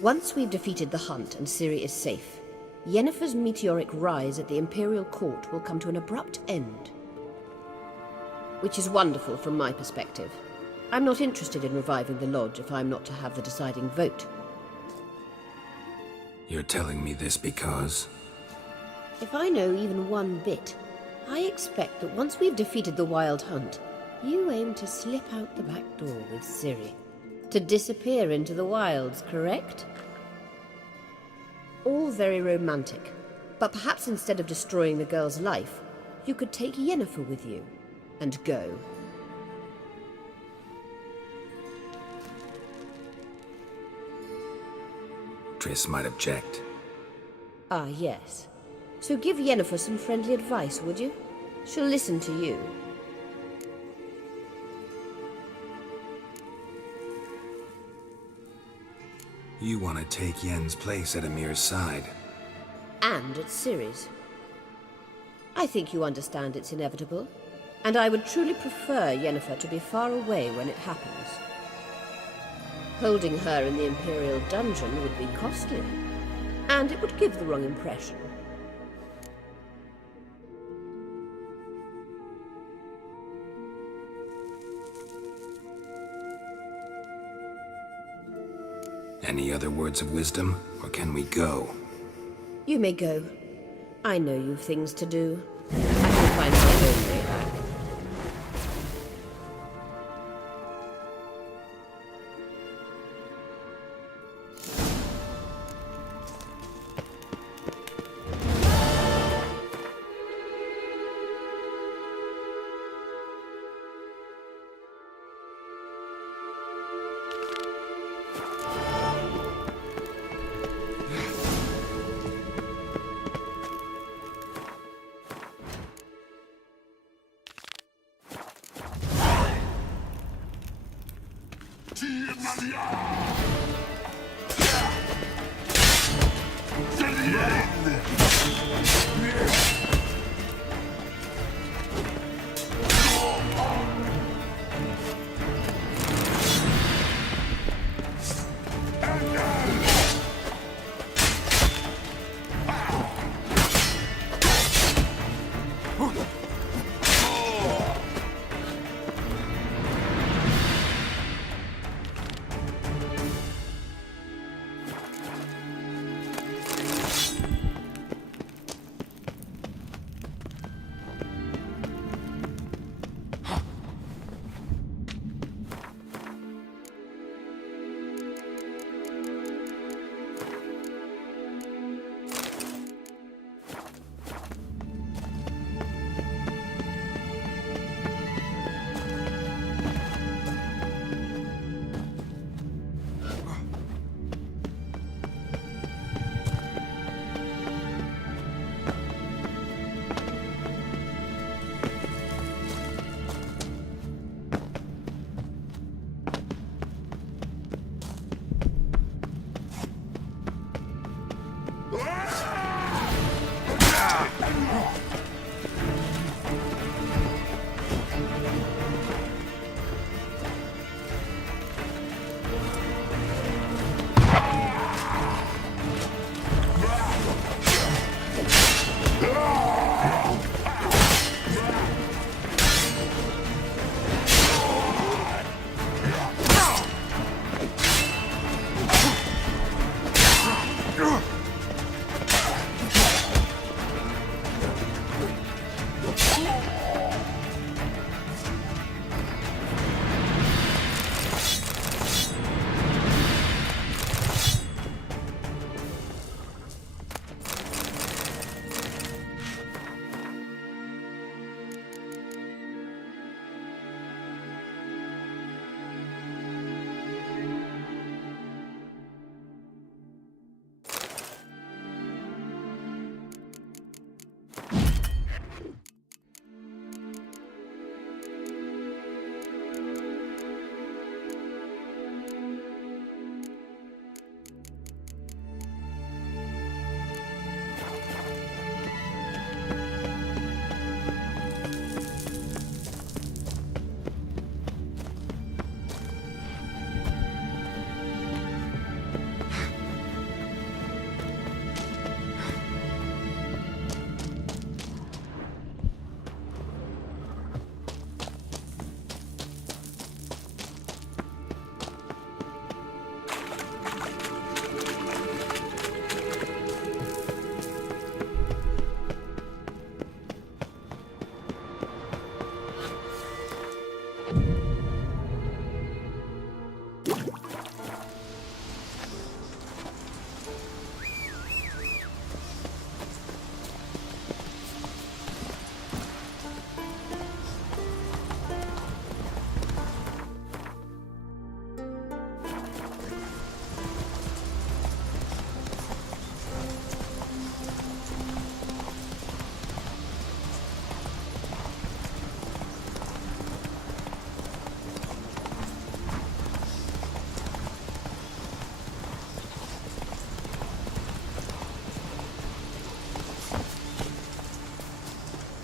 Once we've defeated the Hunt and Ciri is safe, Yennefer's meteoric rise at the Imperial Court will come to an abrupt end. Which is wonderful from my perspective. I'm not interested in reviving the Lodge if I'm not to have the deciding vote. You're telling me this because... If I know even one bit, I expect that once we've defeated the Wild Hunt, you aim to slip out the back door with Ciri. To disappear into the wilds, correct? All very romantic, but perhaps instead of destroying the girl's life, you could take Yennefer with you, and go. Triss might object. Ah, yes. So give Yennefer some friendly advice, would you? She'll listen to you. You want to take Yen's place at Emir's side. And at Ciri's. I think you understand it's inevitable, and I would truly prefer Yennefer to be far away when it happens. Holding her in the Imperial dungeon would be costly, and it would give the wrong impression. Any other words of wisdom, or can we go? You may go. I know you've things to do. I can find my own way back.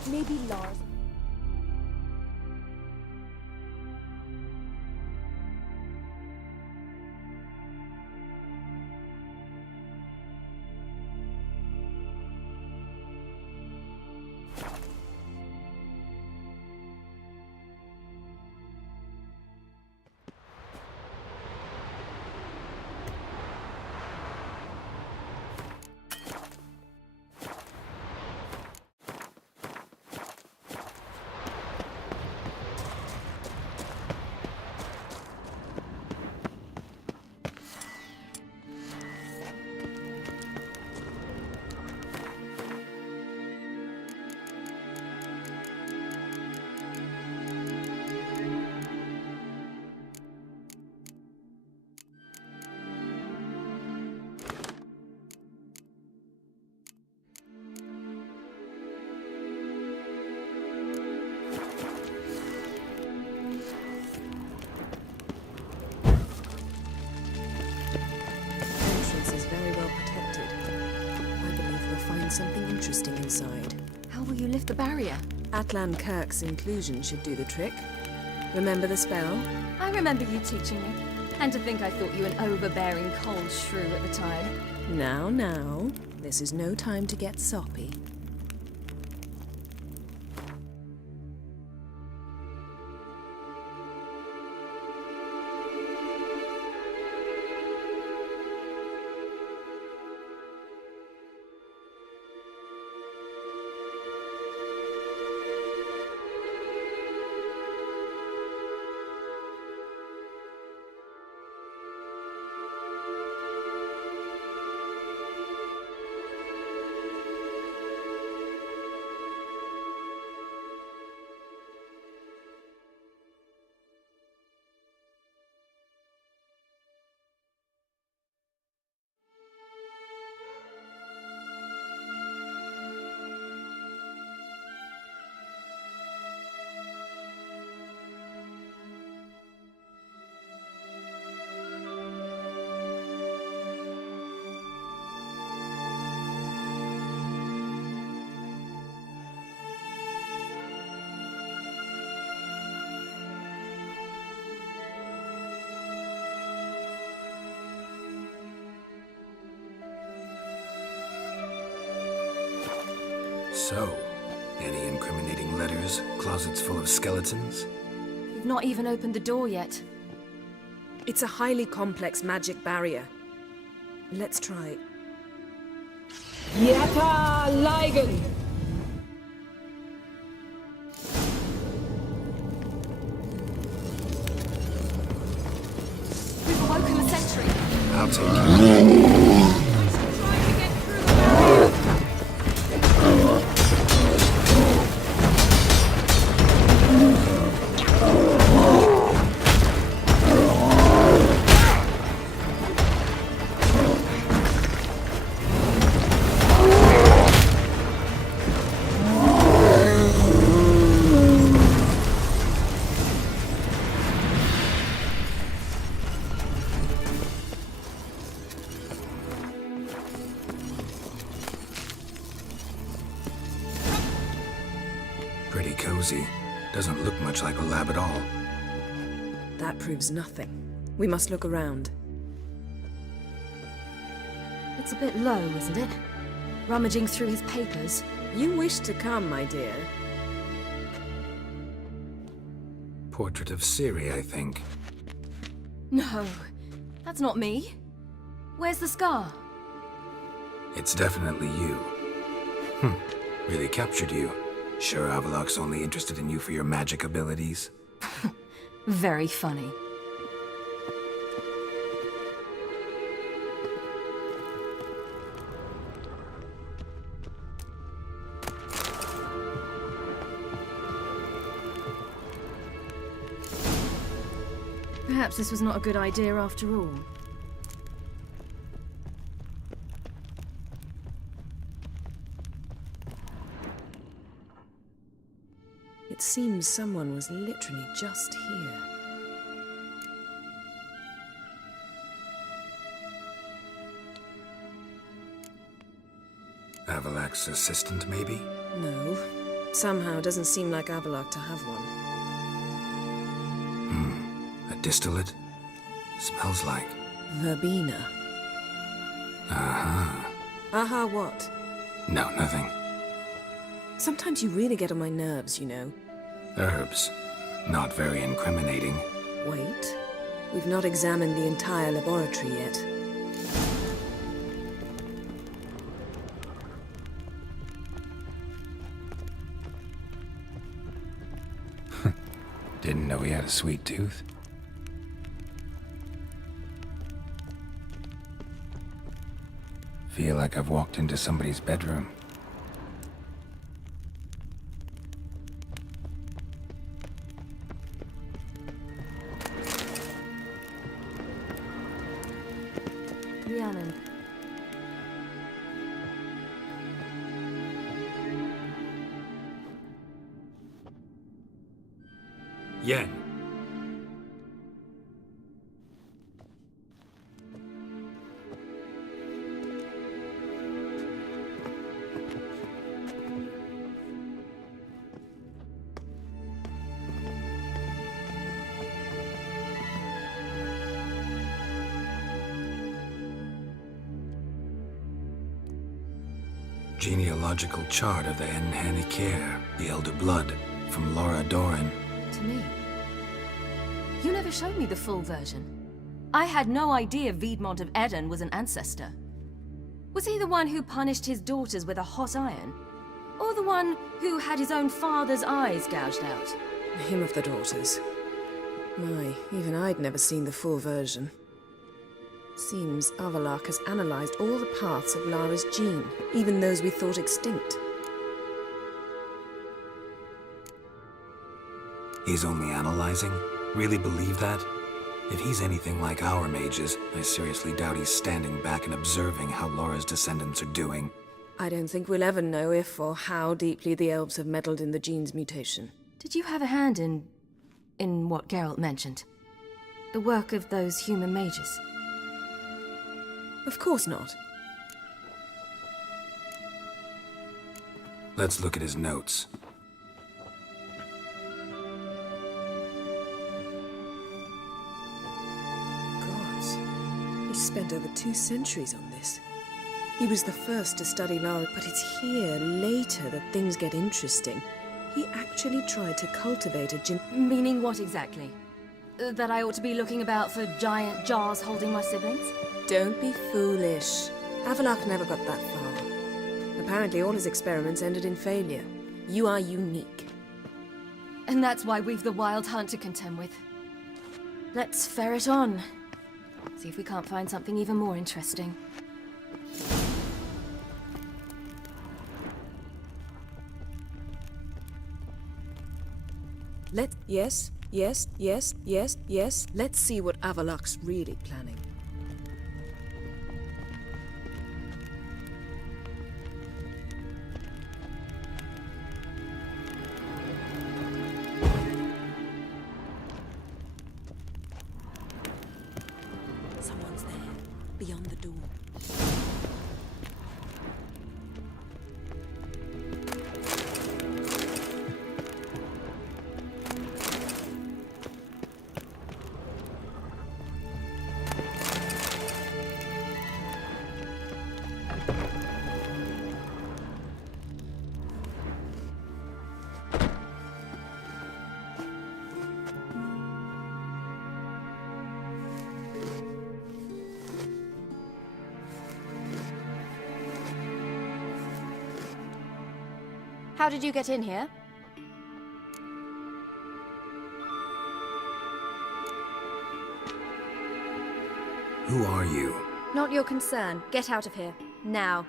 Maybe Lars. Something interesting inside. How will you lift the barrier? Atlan Kirk's inclusion should do the trick. Remember the spell? I remember you teaching me. And to think I thought you an overbearing cold shrew at the time. Now. This is no time to get soppy. So, any incriminating letters, closets full of skeletons? You've not even opened the door yet. It's a highly complex magic barrier. Let's try. Yata Ligen! We've awoken the sentry. I'll take it. Pretty cozy. Doesn't look much like a lab at all. That proves nothing. We must look around. It's a bit low, isn't it? Rummaging through his papers. You wish to come, my dear. Portrait of Ciri, I think. No, that's not me. Where's the scar? It's definitely you. Really captured you. Sure Avallac'h's only interested in you for your magic abilities? Very funny. Perhaps this was not a good idea after all. It seems someone was literally just here. Avallac'h's assistant, maybe? No. Somehow, it doesn't seem like Avallac'h to have one. A distillate? Smells like... Verbena. Uh-huh. Aha, what? No, nothing. Sometimes you really get on my nerves, you know. Herbs. Not very incriminating. Wait. We've not examined the entire laboratory yet. Didn't know he had a sweet tooth. Feel like I've walked into somebody's bedroom. Rhiannon. Yen. Genealogical chart of the Enhanikir, the Elder Blood, from Laura Doran. To me. You never showed me the full version. I had no idea Viedmont of Eden was an ancestor. Was he the one who punished his daughters with a hot iron? Or the one who had his own father's eyes gouged out? Him of the daughters. My, even I'd never seen the full version. Seems Avallac'h has analyzed all the parts of Lara's gene, even those we thought extinct. He's only analyzing? Really believe that? If he's anything like our mages, I seriously doubt he's standing back and observing how Laura's descendants are doing. I don't think we'll ever know if or how deeply the elves have meddled in the gene's mutation. Did you have a hand in what Geralt mentioned? The work of those human mages? Of course not. Let's look at his notes. Gods, he spent over 2 centuries on this. He was the first to study Lara, but it's here, later, that things get interesting. He actually tried to cultivate a gen... Meaning what exactly? That I ought to be looking about for giant jars holding my siblings? Don't be foolish. Avallac'h never got that far. Apparently all his experiments ended in failure. You are unique. And that's why we've the Wild Hunt to contend with. Let's ferret on. See if we can't find something even more interesting. Yes. Let's see what Avallac'h's really planning. Someone's there, beyond the door. How did you get in here? Who are you? Not your concern. Get out of here. Now.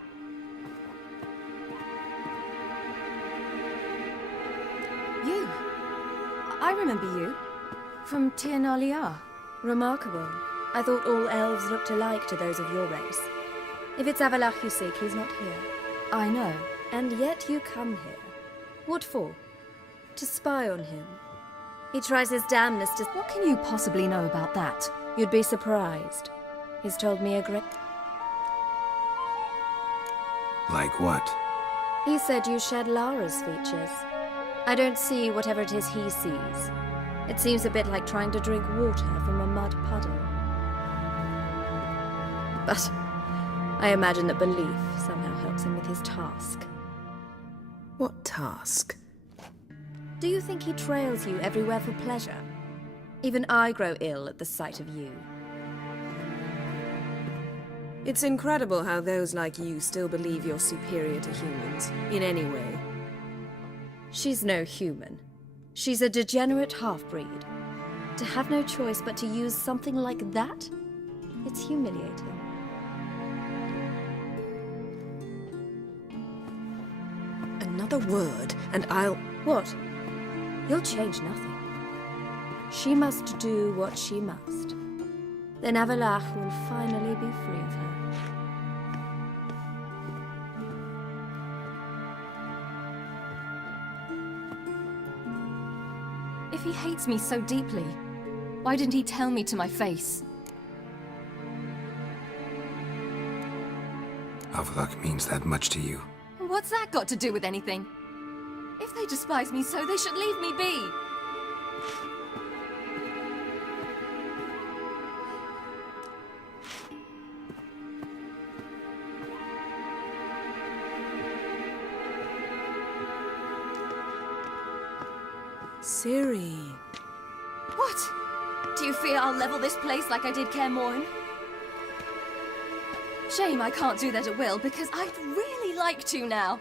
You? I remember you. From Tir na Liar. Remarkable. I thought all elves looked alike to those of your race. If it's Avallac'h you seek, he's not here. I know. And yet you come here. What for? To spy on him. He tries his damnedest to... What can you possibly know about that? You'd be surprised. He's told me a great... Like what? He said you shared Lara's features. I don't see whatever it is he sees. It seems a bit like trying to drink water from a mud puddle. But I imagine that belief somehow helps him with his task. What task? Do you think he trails you everywhere for pleasure? Even I grow ill at the sight of you. It's incredible how those like you still believe you're superior to humans, in any way. She's no human. She's a degenerate half-breed. To have no choice but to use something like that? It's humiliating. Another word, and I'll... What? You'll change nothing. She must do what she must. Then Avallac'h will finally be free of her. If he hates me so deeply, why didn't he tell me to my face? Avallac'h means that much to you. What's that got to do with anything? If they despise me so, they should leave me be. Ciri. What? Do you fear I'll level this place like I did Kaer Morhen? Shame I can't do that at will, because I'd really like to now.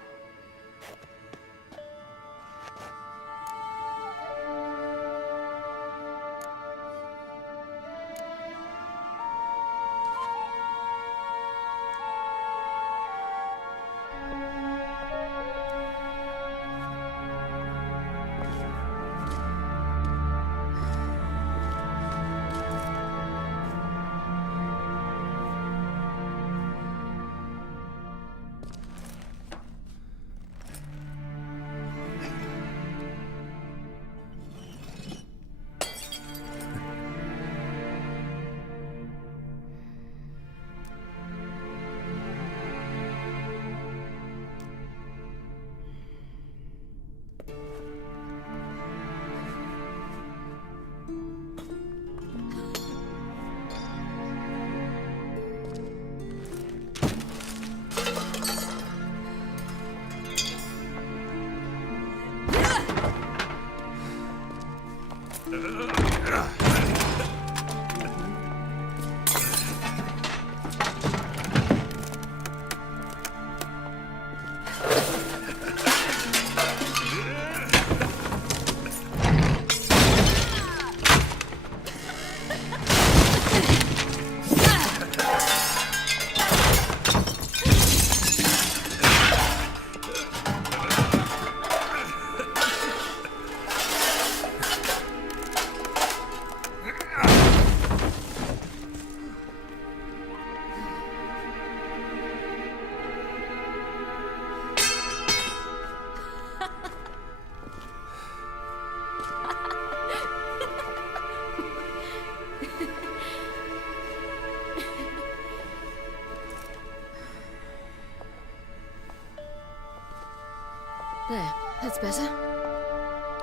There, that's better.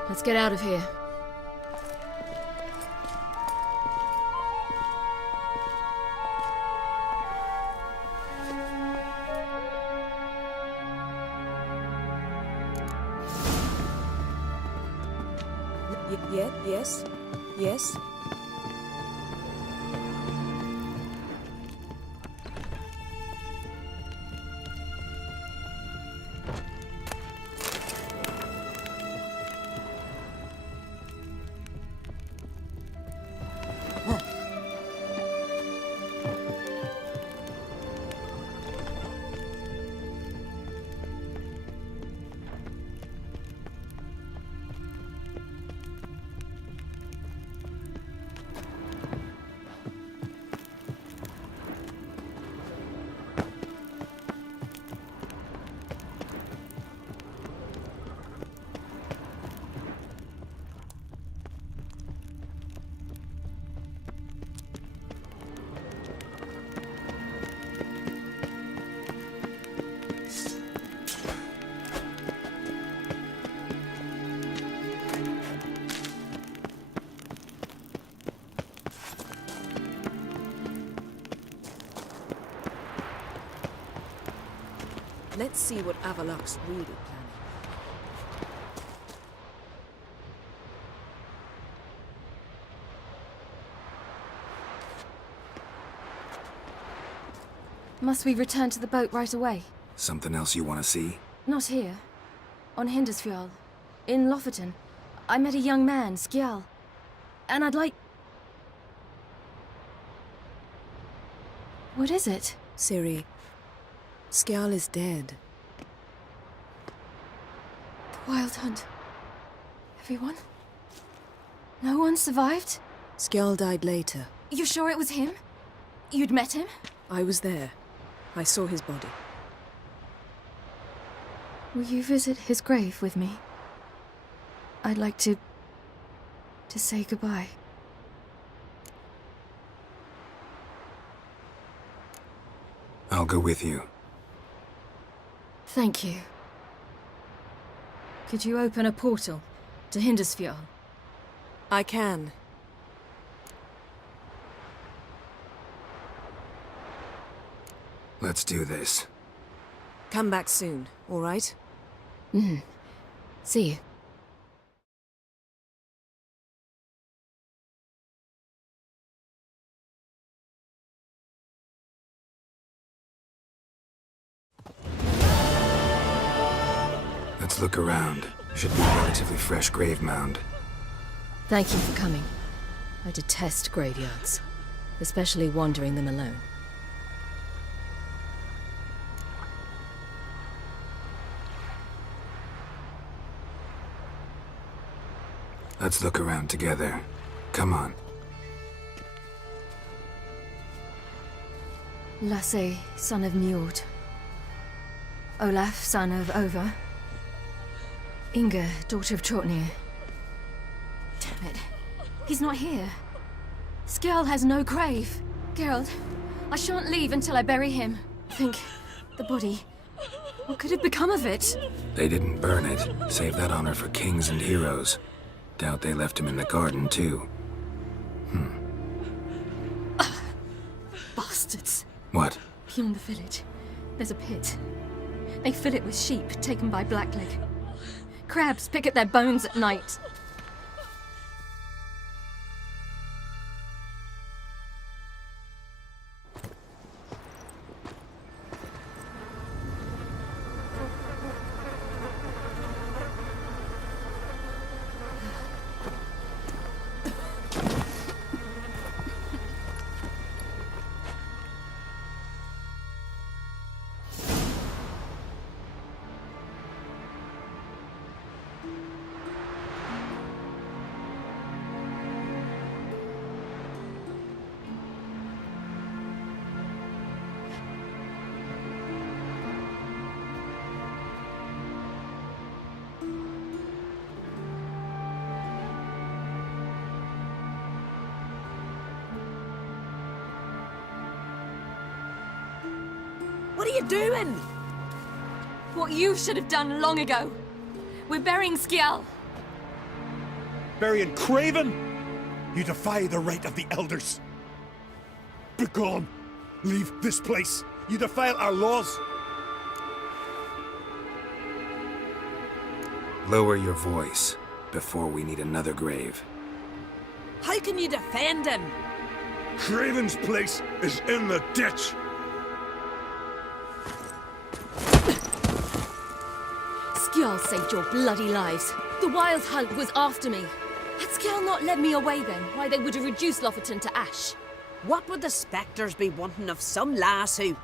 Let's get out of here. Yes? Yes? Let's see what Avaloch's really planning. Must we return to the boat right away? Something else you want to see? Not here. On Hindersfjall. In Lofoten. I met a young man, Skjal. And I'd like... What is it? Ciri, Skjal is dead. The Wild Hunt. Everyone? No one survived? Skjal died later. You sure it was him? You'd met him? I was there. I saw his body. Will you visit his grave with me? I'd like to say goodbye. I'll go with you. Thank you. Could you open a portal to Hindersfjall? I can. Let's do this. Come back soon, all right? See you. Let's look around. Should be a relatively fresh grave mound. Thank you for coming. I detest graveyards, especially wandering them alone. Let's look around together. Come on. Lasse, son of Njord. Olaf, son of Over. Inga, daughter of Trotnir. Damn it. He's not here. Skjal has no grave. Geralt, I shan't leave until I bury him. Think, the body. What could have become of it? They didn't burn it. Save that honor for kings and heroes. Doubt they left him in the garden, too. Bastards. What? Beyond the village, there's a pit. They fill it with sheep taken by Blackleg. Crabs pick at their bones at night. What are you doing? What you should have done long ago. We're burying Skjal. Burying Craven? You defy the right of the elders. Begone! Leave this place! You defile our laws! Lower your voice before we need another grave. How can you defend him? Craven's place is in the ditch! Skjal saved your bloody lives. The Wild Hunt was after me. Had Skjal not led me away then, why they would have reduced Lofoten to ash. What would the spectres be wanting of some lass who...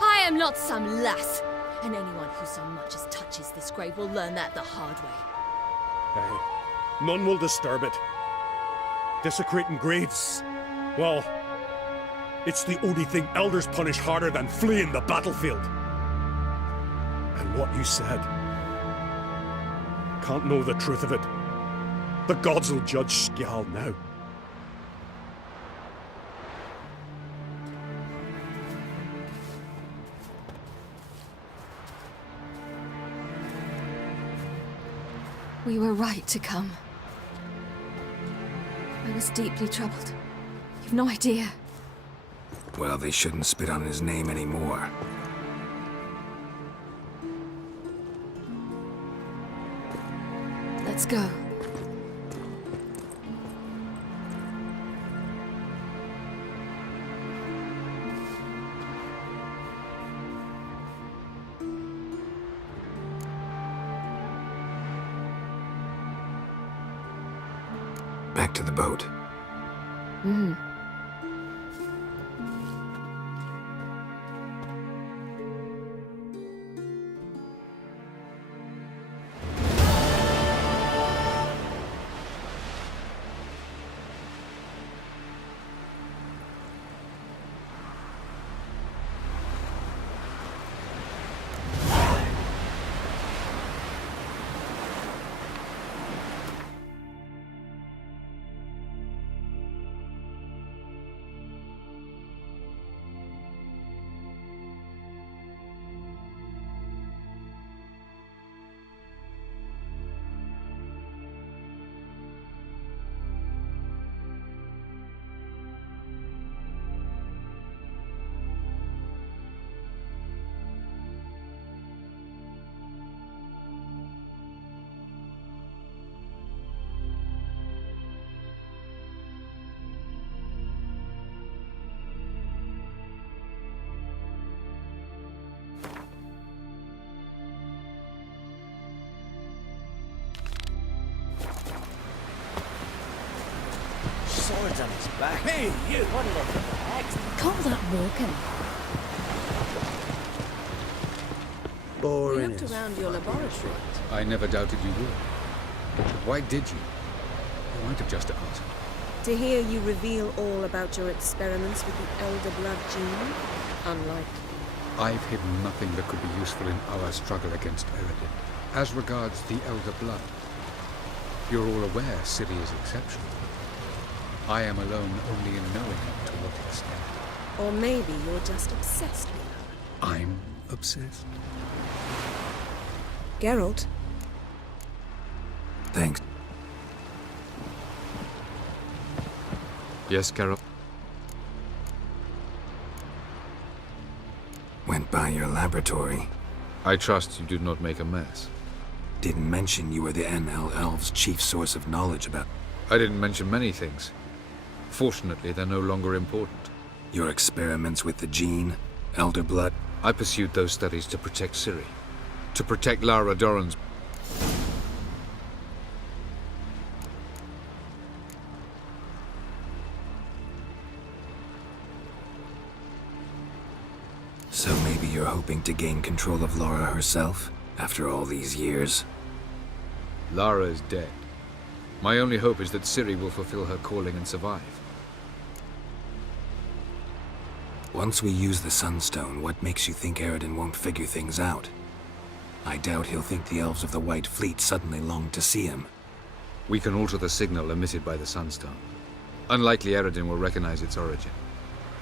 I am not some lass, and anyone who so much as touches this grave will learn that the hard way. Aye. None will disturb it. Desecrating graves, well, it's the only thing elders punish harder than fleeing the battlefield. And what you said, can't know the truth of it. The gods will judge Skjal now. We were right to come. I was deeply troubled. You've no idea. Well, they shouldn't spit on his name anymore. Let's go. Back to the boat. Mm-hmm. Swords on his back. Hey, you! What looking next? Call that walking. We Boring. looked around your laboratory. I never doubted you would. Why did you? You might have just asked. To hear you reveal all about your experiments with the Elder Blood gene? Unlikely. I've hidden nothing that could be useful in our struggle against Eredin. As regards the Elder Blood, you're all aware Ciri is exceptional. I am alone only in knowing to what extent. Or maybe you're just obsessed with her. I'm obsessed. Geralt, Thanks. Yes, Carol? Went by your laboratory. I trust you did not make a mess. Didn't mention you were the NL Elves' chief source of knowledge about... I didn't mention many things. Fortunately, they're no longer important. Your experiments with the gene, Elder Blood. I pursued those studies to protect Ciri. To protect Lara Doran's... So maybe you're hoping to gain control of Lara herself, after all these years? Lara is dead. My only hope is that Ciri will fulfill her calling and survive. Once we use the Sunstone, what makes you think Eredin won't figure things out? I doubt he'll think the Elves of the White Fleet suddenly longed to see him. We can alter the signal emitted by the Sunstone. Unlikely Eredin will recognize its origin.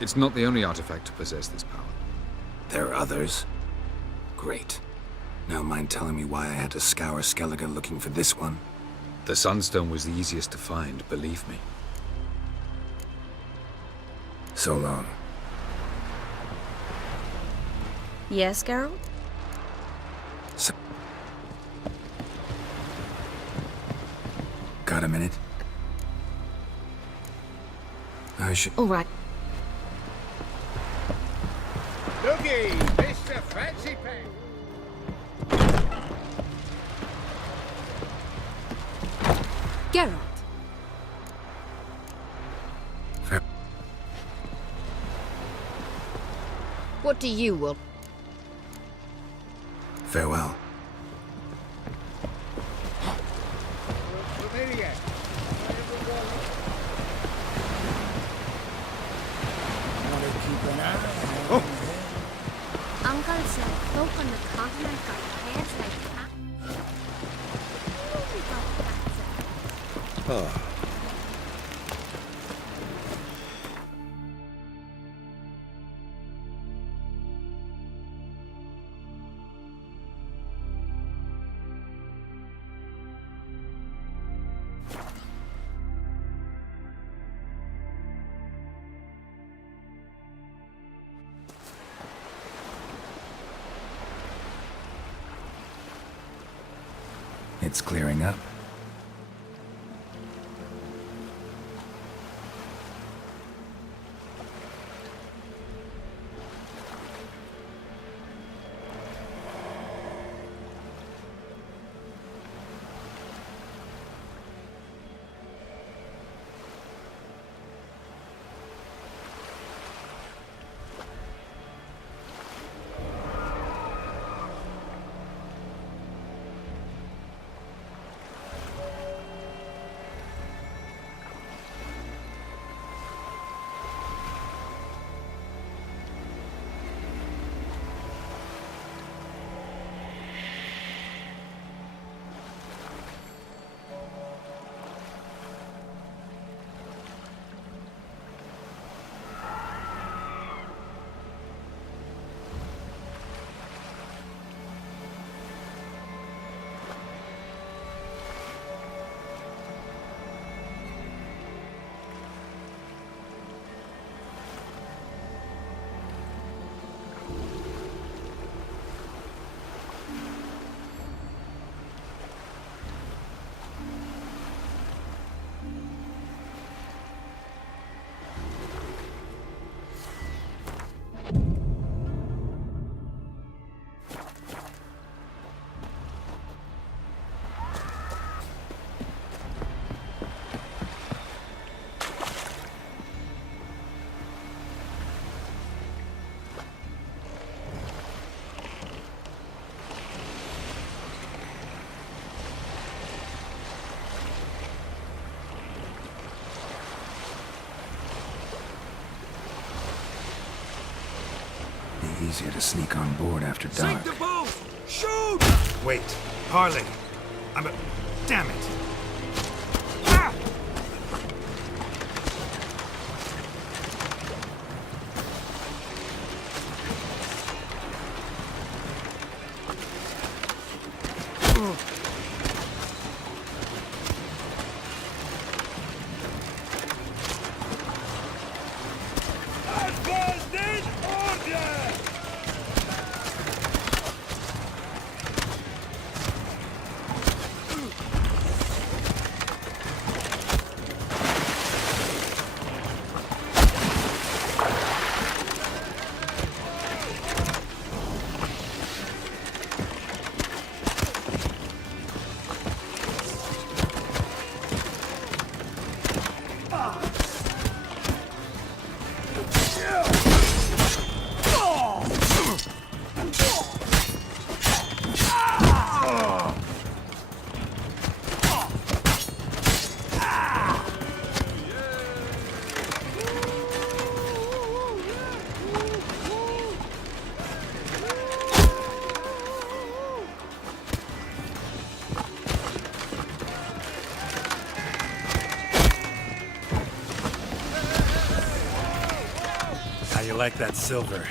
It's not the only artifact to possess this power. There are others? Great. Now mind telling me why I had to scour Skellige looking for this one? The Sunstone was the easiest to find, believe me. So long. Yes, Geralt? Got a minute? I should... All right. Looky, Mr. Fancy Pants. Geralt. What do you want? Farewell. Uncle said folk on the continent got heads like cats. We got cats. Oh. It's clearing up. Easier to sneak on board after dark. Sink the boat! Shoot! Wait, Harley. Damn it! How you like that silver?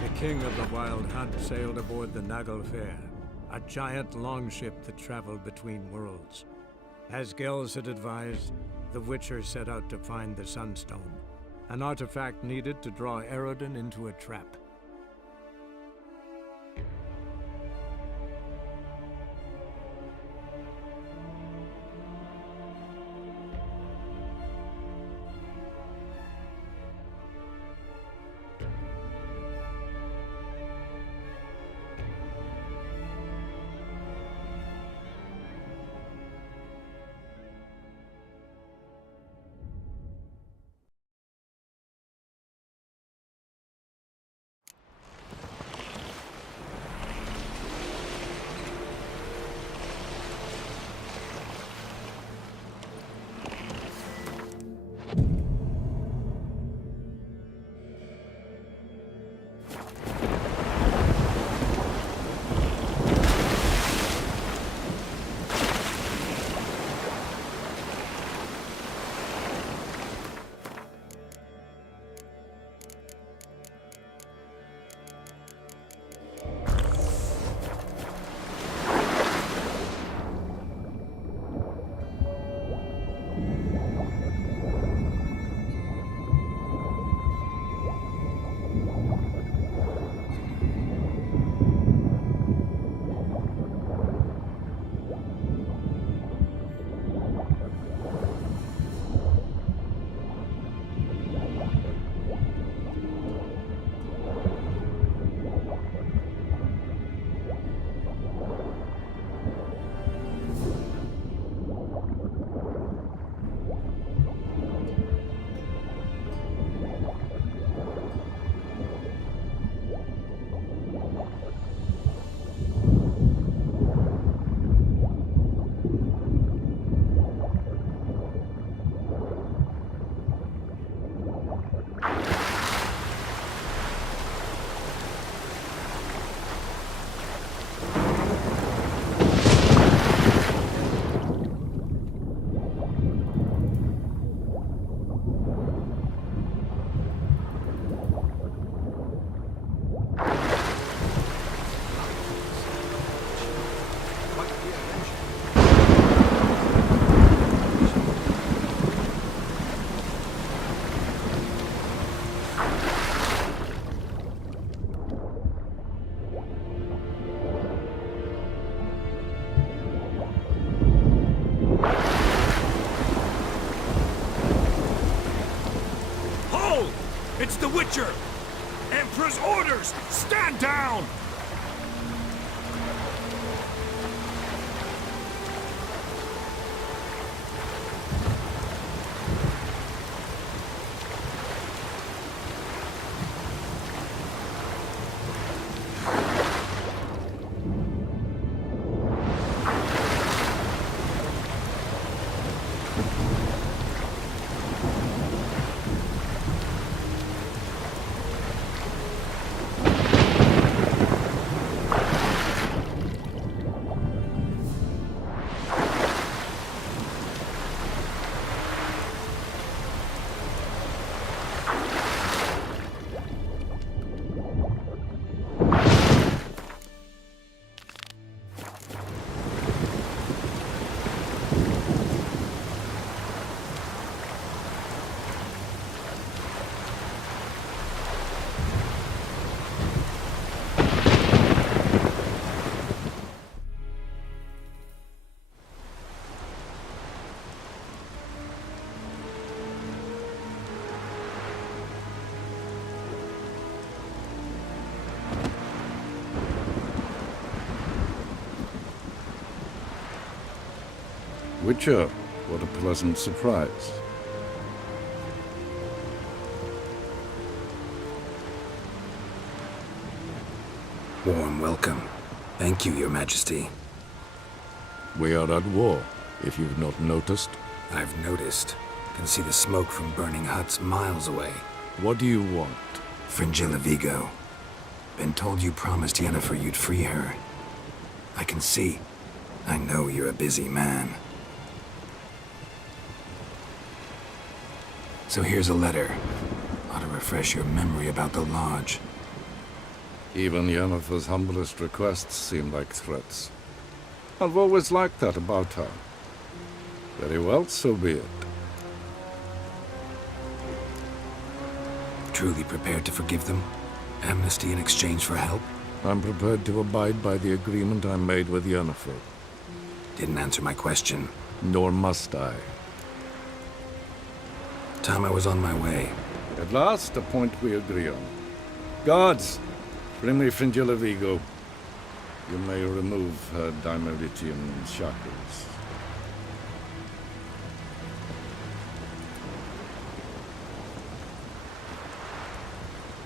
The king of the Wild Hunt sailed aboard the Naglfar, a giant longship that traveled between worlds. As Gels had advised, the Witcher set out to find the Sunstone, an artifact needed to draw Eredin into a trap. It's the Witcher! Emperor's orders! Stand down! Witcher, what a pleasant surprise. Warm welcome. Thank you, Your Majesty. We are at war, if you've not noticed. I've noticed. Can see the smoke from burning huts miles away. What do you want? Fringilla Vigo. Been told you promised Yennefer you'd free her. I can see. I know you're a busy man. So here's a letter. Ought to refresh your memory about the Lodge. Even Yennefer's humblest requests seem like threats. I've always liked that about her. Very well, so be it. Truly prepared to forgive them? Amnesty in exchange for help? I'm prepared to abide by the agreement I made with Yennefer. Didn't answer my question. Nor must I. Time I was on my way. At last, a point we agree on. Guards, bring me Fringilla Vigo. You may remove her Dimeritian shackles.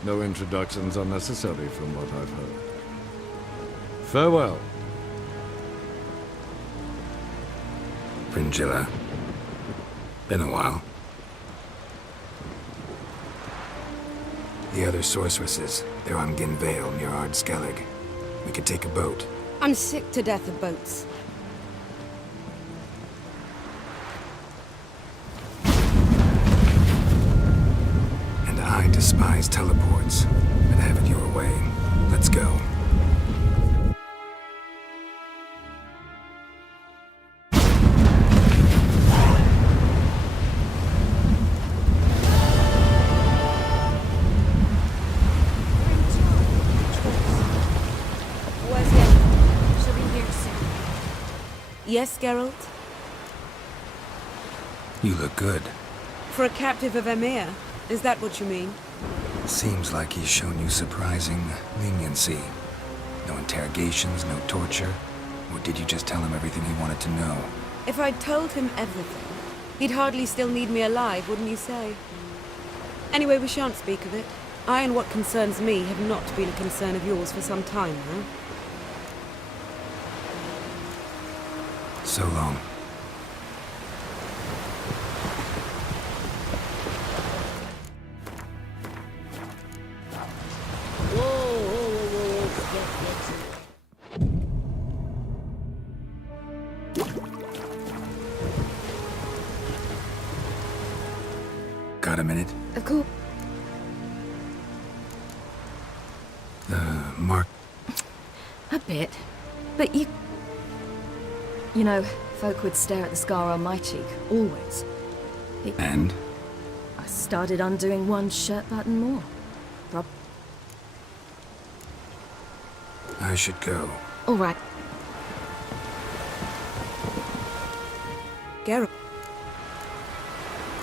No introductions are necessary from what I've heard. Farewell. Fringilla. Been a while. The other sorceresses, they're on Ginvale near Ard Skellig. We could take a boat. I'm sick to death of boats. And I despise teleports, but have it your way. Let's go. Yes, Geralt? You look good. For a captive of Emir, is that what you mean? Seems like he's shown you surprising leniency. No interrogations, no torture. Or did you just tell him everything he wanted to know? If I'd told him everything, he'd hardly still need me alive, wouldn't you say? Anyway, we shan't speak of it. I and what concerns me have not been a concern of yours for some time now. So long. Got a minute? Of course. Mark. A bit. But you... You know, folk would stare at the scar on my cheek, always. And? I started undoing one shirt button more. I should go. All right. Geralt.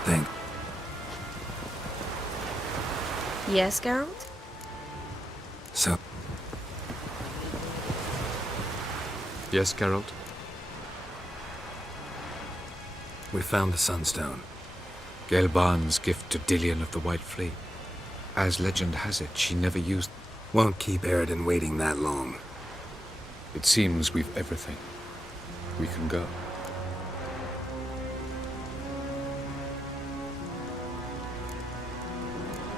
Thank. Yes, Geralt? So, Yes, Geralt? we found the Sunstone. Gelban's gift to Dillion of the White Fleet. As legend has it, she never used... Won't keep Eredin waiting that long. It seems we've everything. We can go.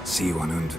See you on Und.